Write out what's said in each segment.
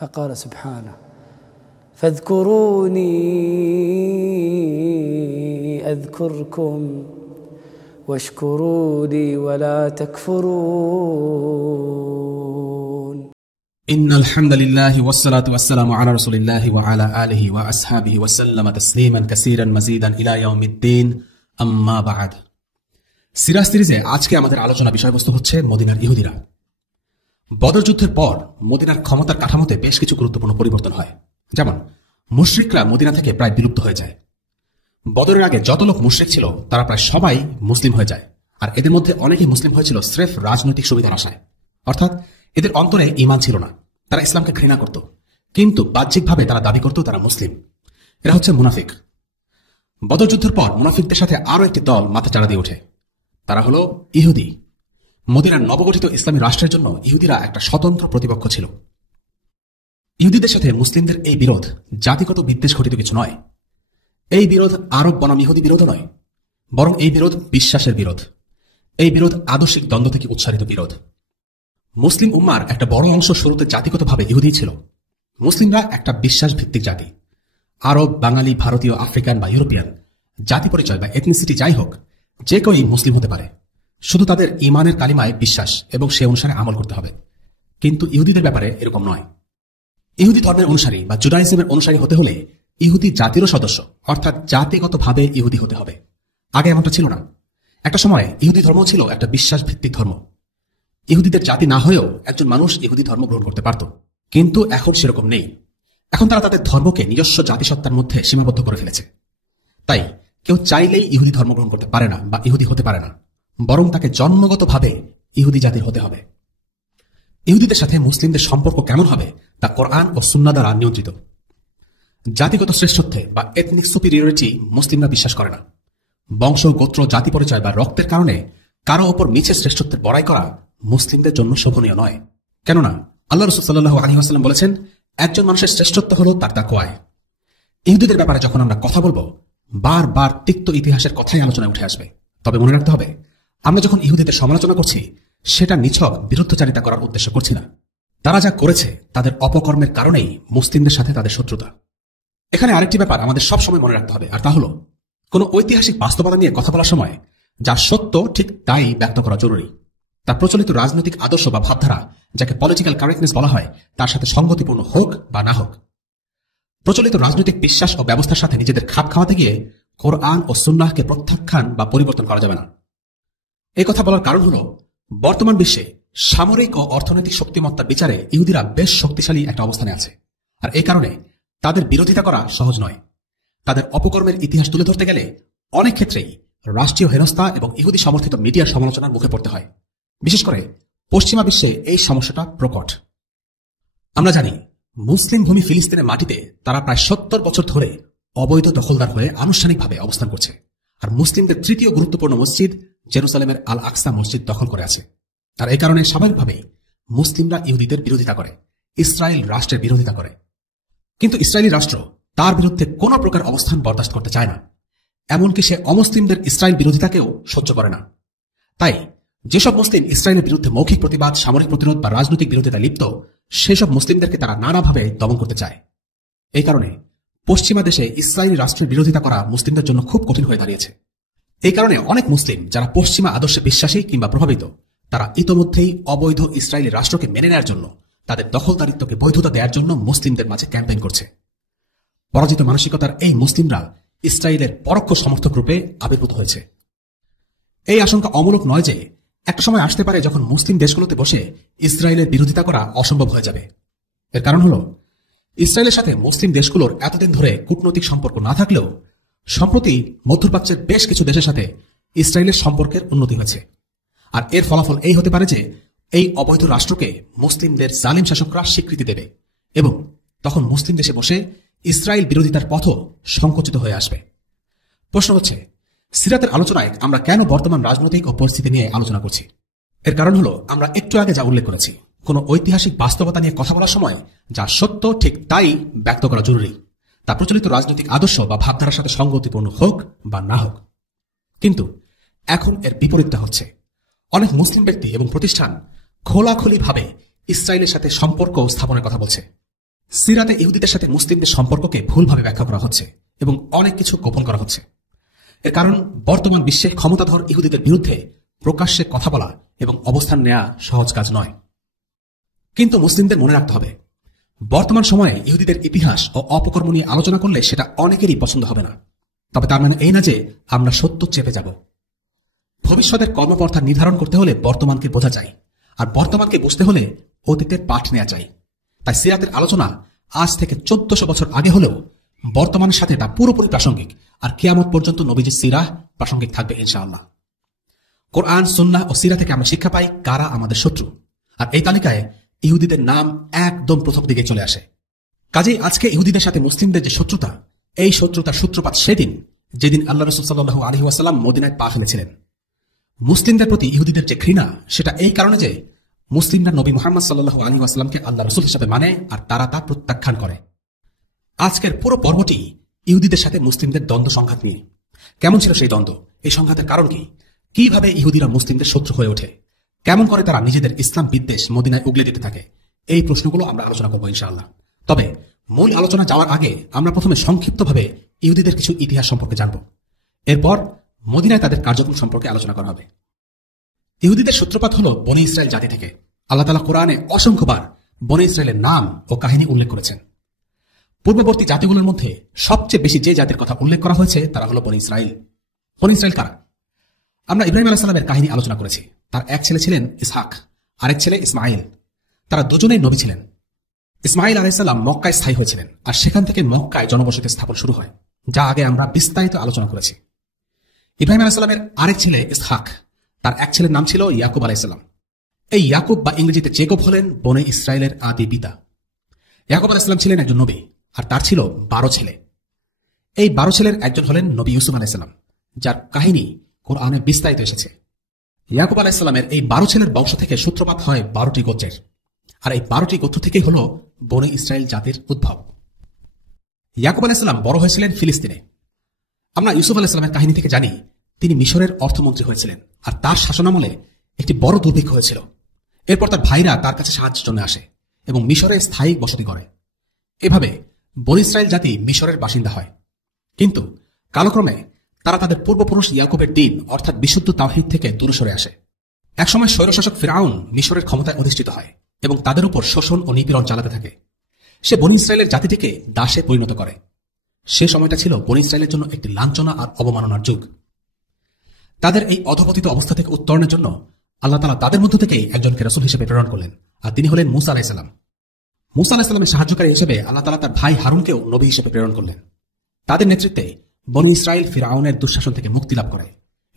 فقال سبحانه فاذكروني أذكركم واشكروا لي ولا تكفرون إن الحمد لله والصلاة والسلام على رسول الله وعلى آله وأصحابه وسلم تسليما كثيرا مزيدا إلى يوم الدين أما بعد সিরাজ সিরিজে আজকে আমাদের আলোচনা বিষয়বস্তু হচ্ছে মদিনার ইহুদিরা। বদর যুদ্ধের পর মদিনার ক্ষমতার কাঠামোতে বেশ কিছু গুরুত্বপূর্ণ পরিবর্তন হয়। যেমন মুশরিকরা মদিনা থেকে প্রায় বিলুপ্ত হয়ে যায়। বদরের আগে যত লোক মুশরিক ছিল তারা প্রায় সবাই মুসলিম হয়ে যায়, আর এদের মধ্যে অনেকেই মুসলিম হয়েছিল স্রেফ রাজনৈতিক সুবিধার আশায়। অর্থাৎ এদের অন্তরে ঈমান ছিল না, তারা ইসলামকে ঘৃণা করত, কিন্তু বাহ্যিকভাবে তারা দাবি করত তারা মুসলিম। এরা হচ্ছে মুনাফিক। বদর যুদ্ধের পর মুনাফিকদের সাথে আরো একটি দল মাথা চাড়া দিয়ে ওঠে, তারা হলো ইহুদি। মদিনার নবগঠিত ইসলামী রাষ্ট্রের জন্য ইহুদিরা একটা স্বতন্ত্র প্রতিপক্ষ ছিল। ইহুদিদের সাথে মুসলিমদের এই বিরোধ জাতিগত বিদ্বেষ ঘটিত কিছু নয়। এই বিরোধ আরব বনাম ইহুদি বিরোধ নয়, বরং এই বিরোধ বিশ্বাসের বিরোধ। এই বিরোধ আদর্শিক দ্বন্দ্ব থেকে উৎসারিত বিরোধ। মুসলিম উম্মার একটা বড় অংশ শুরুতে জাতিগতভাবে ইহুদি ছিল। মুসলিমরা একটা বিশ্বাস ভিত্তিক জাতি। আরব, বাঙালি, ভারতীয়, আফ্রিকান বা ইউরোপিয়ান জাতি পরিচয় বা এথনিসিটি যাই হোক, যে কেউই মুসলিম হতে পারে, শুধু তাদের ইমানের কালিমায় বিশ্বাস এবং সে অনুসারে আমল করতে হবে। কিন্তু ইহুদিদের ব্যাপারে এরকম নয়। ইহুদি ধর্মের অনুসারী বা জুডাইজমের অনুসারী হতে হলে ইহুদি জাতিরও সদস্য, অর্থাৎ জাতিগতভাবে ইহুদি হতে হবে। আগে এমনটা ছিল না। একটা সময়ে ইহুদি ধর্ম ছিল একটা বিশ্বাস ভিত্তিক ধর্ম। ইহুদিদের জাতি না হয়েও একজন মানুষ ইহুদি ধর্ম গ্রহণ করতে পারত, কিন্তু এখন সেরকম নেই। এখন তারা তাদের ধর্মকে নিজস্ব জাতিসত্তার মধ্যে সীমাবদ্ধ করে ফেলেছে। তাই কেউ চাইলেই ইহুদি ধর্ম গ্রহণ করতে পারে না বা ইহুদি হতে পারে না, বরং তাকে জন্মগতভাবে ইহুদি জাতির হতে হবে। ইহুদিদের সাথে মুসলিমদের সম্পর্ক কেমন হবে তা কোরআন ও সুন্নাহ দ্বারা নিয়ন্ত্রিত। জাতিগত শ্রেষ্ঠত্বে বা এথনিক সুপিরিয়রিটি মুসলিমরা বিশ্বাস করে না। বংশ, গোত্র, জাতি পরিচয় বা রক্তের কারণে কারো ওপর মিছে শ্রেষ্ঠত্বের বড়াই করা মুসলিমদের জন্য শোভনীয় নয়। কেননা আল্লাহ রাসূল সাল্লাল্লাহু আলাইহি ওয়াসাল্লাম বলেছেন, একজন মানুষের শ্রেষ্ঠত্ব হলো তার তাকওয়ায়। ইহুদিদের ব্যাপারে যখন আমরা কথা বলবো, বারবার তিক্ত ইতিহাসের কথাই আলোচনায় উঠে আসবে। তবে মনে রাখতে হবে, আমরা যখন ইহুদিদের সমালোচনা করছি, সেটা নিছক বিরুদ্ধচারিতা করার উদ্দেশ্য করছি না। তারা যা করেছে তাদের অপকর্মের কারণেই মুসলিমদের সাথে তাদের শত্রুতা। এখানে আরেকটি ব্যাপার আমাদের সবসময় মনে রাখতে হবে, আর তা হলো কোন ঐতিহাসিক বাস্তবতা নিয়ে কথা বলার সময় যা সত্য ঠিক তাই ব্যক্ত করা জরুরি। তার প্রচলিত রাজনৈতিক আদর্শ বা ভাবধারা, যাকে পলিটিক্যাল কারেক্টনেস বলা হয়, তার সাথে সঙ্গতিপূর্ণ হোক বা না হোক। প্রচলিত রাজনৈতিক বিশ্বাস ও ব্যবস্থার সাথে নিজেদের খাপ খাওয়াতে গিয়ে কোরআন ও সুন্নাহকে প্রত্যাখ্যান বা পরিবর্তন করা যাবে না। এই কথা বলার কারণ হল, বর্তমান বিশ্বে সামরিক ও অর্থনৈতিক শক্তিমত্তার বিচারে ইহুদিরা বেশ শক্তিশালী একটা অবস্থানে আছে, আর এই কারণে তাদের বিরোধিতা করা সহজ নয়। তাদের অপকর্মের ইতিহাস তুলে ধরতে গেলে অনেক ক্ষেত্রেই রাষ্ট্রীয় হেনস্থা এবং ইহুদি সমর্থিত মিডিয়ার সমালোচনার মুখে পড়তে হয়। বিশেষ করে পশ্চিমা বিশ্বে এই সমস্যাটা প্রকট। আমরা জানি, মুসলিম ভূমি ফিলিস্তিনের মাটিতে তারা প্রায় 70 বছর ধরে অবৈধ দখলদার হয়ে আনুষ্ঠানিকভাবে অবস্থান করছে, আর মুসলিমদের তৃতীয় গুরুত্বপূর্ণ মসজিদ জেরুসালেমের আল আকসা মসজিদ দখল করে আছে। আর এই কারণে স্বাভাবিকভাবেই মুসলিমরা ইহুদিদের বিরোধিতা করে, ইসরায়েল রাষ্ট্রের বিরোধিতা করে। কিন্তু ইসরায়েলি রাষ্ট্র তার বিরুদ্ধে কোন প্রকার অবস্থান বরদাস্ত করতে চায় না, এমনকি সে অমুসলিমদের ইসরায়েল বিরোধিতাকেও সহ্য করে না। তাই যেসব মুসলিম ইসরায়েলের বিরুদ্ধে মৌখিক প্রতিবাদ, সামরিক প্রতিরোধ বা রাজনৈতিক বিরোধিতা লিপ্ত, সেসব মুসলিমদেরকে তারা নানাভাবে দমন করতে চায়। এই কারণে পশ্চিমা দেশে ইসরায়েলি রাষ্ট্রের বিরোধিতা করা মুসলিমদের জন্য খুব কঠিন হয়ে দাঁড়িয়েছে। এই কারণে অনেক মুসলিম যারা পশ্চিমা আদর্শে বিশ্বাসী কিংবা প্রভাবিত, তারা ইতোমধ্যেই অবৈধ ইসরায়েলি রাষ্ট্রকে মেনে নেওয়ার জন্য, তাদের দখলদারিত্বকে বৈধতা দেওয়ার জন্য মুসলিমদের মাঝে ক্যাম্পেইন করছে। পরাজিত মানসিকতার এই মুসলিমরা ইসরায়েলের পরোক্ষ সমর্থক রূপে আবির্ভূত হয়েছে। এই আশঙ্কা অমূলক নয় যে একটা সময় আসতে পারে যখন মুসলিম দেশগুলোতে বসে ইসরায়েলের বিরোধিতা করা অসম্ভব হয়ে যাবে। এর কারণ হল, ইসরায়েলের সাথে মুসলিম দেশগুলোর এতদিন ধরে কূটনৈতিক সম্পর্ক না থাকলেও সম্প্রতি মধ্যপ্রাচ্যের বেশ কিছু দেশের সাথে ইসরায়েলের সম্পর্কের উন্নতি হয়েছে। আর এর ফলাফল এই হতে পারে যে এই অবৈধ রাষ্ট্রকে মুসলিমদের জালিম শাসকরা স্বীকৃতি দেবে, এবং তখন মুসলিম দেশে বসে ইসরায়েল বিরোধিতার পথও সংকুচিত হয়ে আসবে। প্রশ্ন হচ্ছে, সিরাতের আলোচনায় আমরা কেন বর্তমান রাজনৈতিক ও পরিস্থিতি নিয়ে আলোচনা করছি? এর কারণ হলো, আমরা একটু আগে যা উল্লেখ করেছি, কোন ঐতিহাসিক বাস্তবতা নিয়ে কথা বলার সময় যা সত্য ঠিক তাই ব্যক্ত করা জরুরি, তা প্রচলিত রাজনৈতিক আদর্শ বা ভাবধারার সাথে সঙ্গতিপূর্ণ হোক বা না হোক। কিন্তু এখন এর বিপরীতটা হচ্ছে, অনেক মুসলিম ব্যক্তি এবং প্রতিষ্ঠান খোলাখুলিভাবে ইসরায়েলের সাথে সম্পর্ক স্থাপনের কথা বলছে। সিরাতে ইহুদিদের সাথে মুসলিমদের সম্পর্ককে ভুলভাবে ব্যাখ্যা করা হচ্ছে এবং অনেক কিছু গোপন করা হচ্ছে। এর কারণ বর্তমান বিশ্বে ক্ষমতাধর ইহুদিদের বিরুদ্ধে প্রকাশ্যে কথা বলা এবং অবস্থান নেওয়া সহজ কাজ নয়। কিন্তু মুসলিমদের মনে রাখতে হবে, বর্তমান সময়ে ইহুদিদের ইতিহাস ও অপকর্ম নিয়ে আলোচনা করলে সেটা অনেকেরই পছন্দ হবে না। তবে তার মানে এই না যে আমরা সত্য চেপে যাব। ভবিষ্যতের কর্মপন্থা নির্ধারণ করতে হলে বর্তমানকে বোঝা যায়, আর বর্তমানকে বুঝতে হলে অতীতের পাঠ নেওয়া যায়। তাই সিরাতের আলোচনা আজ থেকে 1400 বছর আগে হলেও বর্তমানের সাথে তা পুরোপুরি প্রাসঙ্গিক, আর কিয়ামত পর্যন্ত নবীজির সিরাহ প্রাসঙ্গিক থাকবে ইনশাআল্লাহ। কোরআন, সুন্নাহ ও সিরা থেকে আমরা শিক্ষা পাই কারা আমাদের শত্রু, আর এই তালিকায় ইহুদিদের নাম একদম প্রথম দিকে চলে আসে। কাজেই আজকে ইহুদিদের সাথে মুসলিমদের যে শত্রুতা, এই শত্রুতার সূত্রপাত সেদিন যেদিন আল্লাহ রাসূল সাল্লাল্লাহু আলাইহি ওয়াসাল্লাম মদিনায় পা ফেলেছিলেন। মুসলিমদের প্রতি ইহুদিদের যে ঘৃণা, সেটা এই কারণে যে মুসলিমরা নবী মুহাম্মদ সাল্লাল্লাহু আলাইহি ওয়াসাল্লামকে আল্লাহ রাসূল হিসেবে মানে, আর তারা তা প্রত্যাখ্যান করে। আজকের পুরো পর্বটি ইহুদিদের সাথে মুসলিমদের দ্বন্দ্ব সংঘাত নিয়ে। কেমন ছিল সেই দ্বন্দ্ব, এই সংঘাতের কারণ কি, কিভাবে ইহুদিরা মুসলিমদের শত্রু হয়ে ওঠে, কেমন করে তারা নিজেদের ইসলাম বিদ্বেষ মদিনায় উগলে দিতে থাকে, এই প্রশ্নগুলো আমরা আলোচনা করবো ইনশাআল্লাহ। তবে মূল আলোচনা যাওয়ার আগে আমরা প্রথমে সংক্ষিপ্তভাবে ইহুদিদের কিছু ইতিহাস সম্পর্কে জানব। এরপর মদিনায় তাদের কার্যক্রম সম্পর্কে আলোচনা করা হবে। ইহুদিদের সূত্রপাত হল বনী ইসরায়েল জাতি থেকে। আল্লাহ তাআলা কোরআনে অসংখ্যবার বনী ইসরায়েলের নাম ও কাহিনী উল্লেখ করেছেন। পূর্ববর্তী জাতিগুলোর মধ্যে সবচেয়ে বেশি যে জাতির কথা উল্লেখ করা হয়েছে তারা হল বনী ইসরায়েল। বনী ইসরায়েল কারা? আমরা ইব্রাহিম আলাইহিস সালামের কাহিনী আলোচনা করেছি। তার এক ছেলে ছিলেন ইসহাক, আরেক ছেলে ইসমাইল। তারা দুজনেই নবী ছিলেন। ইসমাইল আলাইহিস সালাম মক্কায় স্থায়ী হয়েছিলেন, আর সেখান থেকে মক্কায় জনবসতি স্থাপন শুরু হয়, যা আগে আমরা বিস্তারিত আলোচনা করেছি। ইব্রাহিম আলাইহিস সালামের আরেক ছেলে ইসহাক, তার এক ছেলের নাম ছিল ইয়াকুব আলাইহিস সালাম। এই ইয়াকুব বা ইংরেজিতে জেকব হলেন বনী ইসরায়েলের আদি পিতা। ইয়াকুব আলাইহিস সালাম ছিলেন একজন নবী, আর তার ছিল 12 ছেলে। এই 12 ছেলের একজন হলেন নবী ইউসুফ আলাইহিস সালাম, যার কাহিনী কোরআনে বিস্তারিত এসেছে। ইয়াকুব আলাইহিস সালামের এই 12 ছেলের বংশ থেকে সূত্রপাত হয় 12টি গোত্রের, আর এই 12টি গোত্র থেকেই হল বনী ইসরায়েল জাতির উদ্ভব। ইয়াকুব আলাইহিস সালাম বড় হয়েছিলেন ফিলিস্তিনে। আমরা ইউসুফ আলাইহিস সালামের কাহিনী থেকে জানি তিনি মিশরের অর্থমন্ত্রী হয়েছিলেন, আর তার শাসনামলে একটি বড় দুর্ভিক্ষ হয়েছিল। এরপর তার ভাইরা তার কাছে সাহায্যের জন্য আসে এবং মিশরে স্থায়ী বসতি করে। এভাবে বনী ইসরায়েল জাতি মিশরের বাসিন্দা হয়। কিন্তু কালক্রমে তারা তাদের পূর্বপুরুষ ইয়াকুবের দিন অর্থাৎ বিশুদ্ধ তাওহীদ থেকে দূরে সরে আসে। একসময় স্বৈরশাসক ফিরআউন মিশরের ক্ষমতায় অধিষ্ঠিত হয় এবং তাদের উপর শোষণ ও নিপীড়ন চালাতে থাকে। সে বনী ইসরায়েলের জাতিটিকে দাসে পরিণত করে। সে সময়টা ছিল বনী ইসরায়েলের জন্য একটি লাঞ্ছনা আর অবমাননার যুগ। তাদের এই অধপতিত অবস্থা থেকে উত্তরণের জন্য আল্লাহ তাআলা তাদের মধ্য থেকেই একজনকে রাসূল হিসেবে প্রেরণ করলেন, আর তিনি হলেন মূসা আলাইহিস সালাম। মূসা আলাইহিস সালামের সাহায্যকারী হিসেবে আল্লাহ তাআলা তার ভাই হারুনকেও নবী হিসেবে প্রেরণ করলেন। তাদের নেতৃত্বে বনী ইসরায়েল ফিরআউনের দুঃশাসন থেকে মুক্তি লাভ করে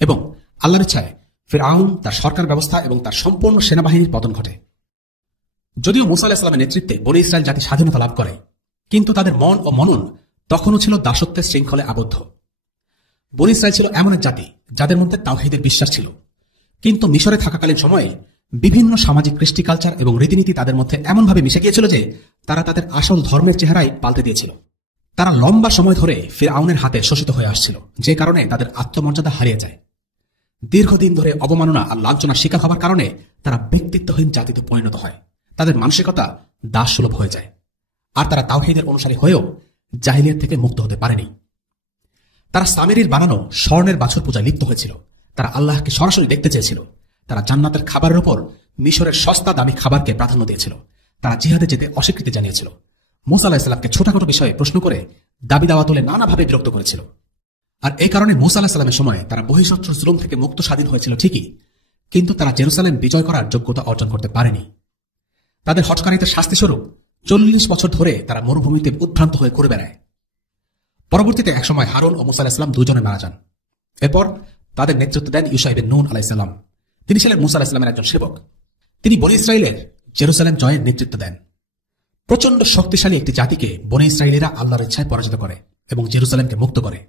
এবং আল্লাহর ইচ্ছায় ফিরআউন, তার সরকার ব্যবস্থা এবং তার সম্পূর্ণ সেনাবাহিনীর পতন ঘটে। যদিও মূসা আলাইহিস সালামের নেতৃত্বে বনী ইসরায়েল জাতি স্বাধীনতা লাভ করে, কিন্তু তাদের মন ও মনন তখনও ছিল দাসত্বের শৃঙ্খলে আবদ্ধ। বনী ইসরায়েল ছিল এমন এক জাতি যাদের মধ্যে তাওহীদের বিশ্বাস ছিল, কিন্তু মিশরে থাকাকালীন সময়ে বিভিন্ন সামাজিক কৃষ্টি কালচার এবং রীতিনীতি তাদের মধ্যে এমনভাবে মিশে গিয়েছিল যে তারা তাদের আসল ধর্মের চেহারাই পাল্টে দিয়েছিল। তারা লম্বা সময় ধরে ফিরআউনের হাতে শোষিত হয়ে আসছিল, যে কারণে তাদের আত্মমর্যাদা হারিয়ে যায়। দীর্ঘদিন ধরে অবমাননা আর লাঞ্ছনার শিকার হওয়ার কারণে তারা ব্যক্তিত্বহীন জাতিতে পরিণত হয়। তাদের মানসিকতা দাসসুলভ হয়ে যায়, আর তারা তাওহীদের অনুসারী হয়েও জাহিলিয়াত থেকে মুক্ত হতে পারেনি। তারা সামেরির বানানো স্বর্ণের বাছুর পূজায় লিপ্ত হয়েছিল। তারা আল্লাহকে সরাসরি দেখতে চেয়েছিল। তারা জান্নাতের খাবারের উপর মিশরের সস্তা দামি খাবারকে প্রাধান্য দিয়েছিল। তারা জিহাদে যেতে অস্বীকৃতি জানিয়েছিল। মূসা আলাইহিস সালামকে ছোটখাটো বিষয়ে প্রশ্ন করে দাবি দাওয়া তুলে নানাভাবে বিরক্ত করেছিল। আর এই কারণে মূসা আলাইহিস সালামের সময় তারা বহিঃশত্রুর জুলুম থেকে মুক্ত স্বাধীন হয়েছিল ঠিকই, কিন্তু তারা জেরুসালেম বিজয় করার যোগ্যতা অর্জন করতে পারেনি। তাদের হঠকারিতার শাস্তিস্বরূপ 40 বছর ধরে তারা মরুভূমিতে উদ্ভ্রান্ত হয়ে ঘুরে বেড়ায়। পরবর্তীতে একসময় হারুন ও মূসা আলাইহিস সালাম দুজনে মারা যান। এরপর তাদের নেতৃত্ব দেন ইউশা ইবনে নুন আলাইহিস সালাম। তিনি ছিলেন মূসা আলাইহিস সালামের একজন সেবক। তিনি বনী ইসরায়েলের জেরুসালেম জয়ের নেতৃত্ব দেন। প্রচন্ড শক্তিশালী একটি জাতিকে বনী ইসরায়েলিরা আল্লাহর ইচ্ছায় পরাজিত করে এবং জেরুসালেমকে মুক্ত করে।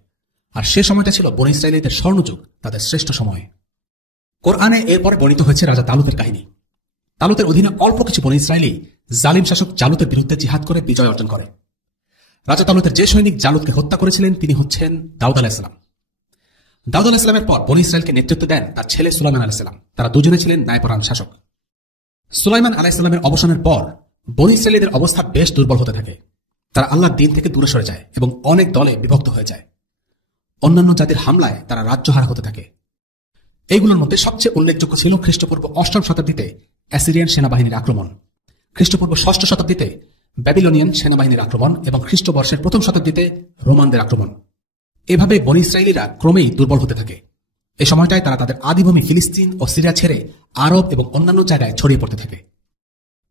আর সে সময়টা ছিল বনী ইসরায়েলিদের স্বর্ণযুগ, তাদের শ্রেষ্ঠ সময়। কোরআনে এরপরে বর্ণিত হয়েছে রাজা তালুতের কাহিনী। তালুতের অধীনে অল্প কিছু বনী ইসরায়েলি জালিম শাসক জালুতের বিরুদ্ধে জিহাদ করে বিজয় অর্জন করে। রাজা তালুতের যে সৈনিক জালুতকে হত্যা করেছিলেন তিনি হচ্ছেন দাউদ আলাইহিস সালাম। দাউদ আলাইহিস সালামের পর বনী ইসরায়েলকে নেতৃত্ব দেন তার ছেলে সুলাইমান আলাইহিস সালাম। তারা দুজনে ছিলেন ন্যায়পরায়ণ শাসক। সুলাইমান আলাইহিস সালামের অবসানের পর বনী ইসরাঈলীদের অবস্থা বেশ দুর্বল হতে থাকে। তারা আল্লাহর দিন থেকে দূরে সরে যায় এবং অনেক দলে বিভক্ত হয়ে যায়। অন্যান্য জাতির হামলায় তারা রাজ্যহারা হতে থাকে। এইগুলোর মধ্যে সবচেয়ে উল্লেখযোগ্য ছিল খ্রিস্টপূর্ব 8ম শতাব্দীতে অ্যাসিরিয়ান সেনাবাহিনীর আক্রমণ, খ্রিস্টপূর্ব 6ষ্ঠ শতাব্দীতে ব্যাবিলনিয়ান সেনাবাহিনীর আক্রমণ এবং খ্রিস্টবর্ষের 1ম শতাব্দীতে রোমানদের আক্রমণ। এভাবে বনী ইসরাঈলীরা ক্রমেই দুর্বল হতে থাকে। এ সময়টায় তারা তাদের আদিভূমি ফিলিস্তিন ও সিরিয়া ছেড়ে আরব এবং অন্যান্য জায়গায় ছড়িয়ে পড়তে থাকে।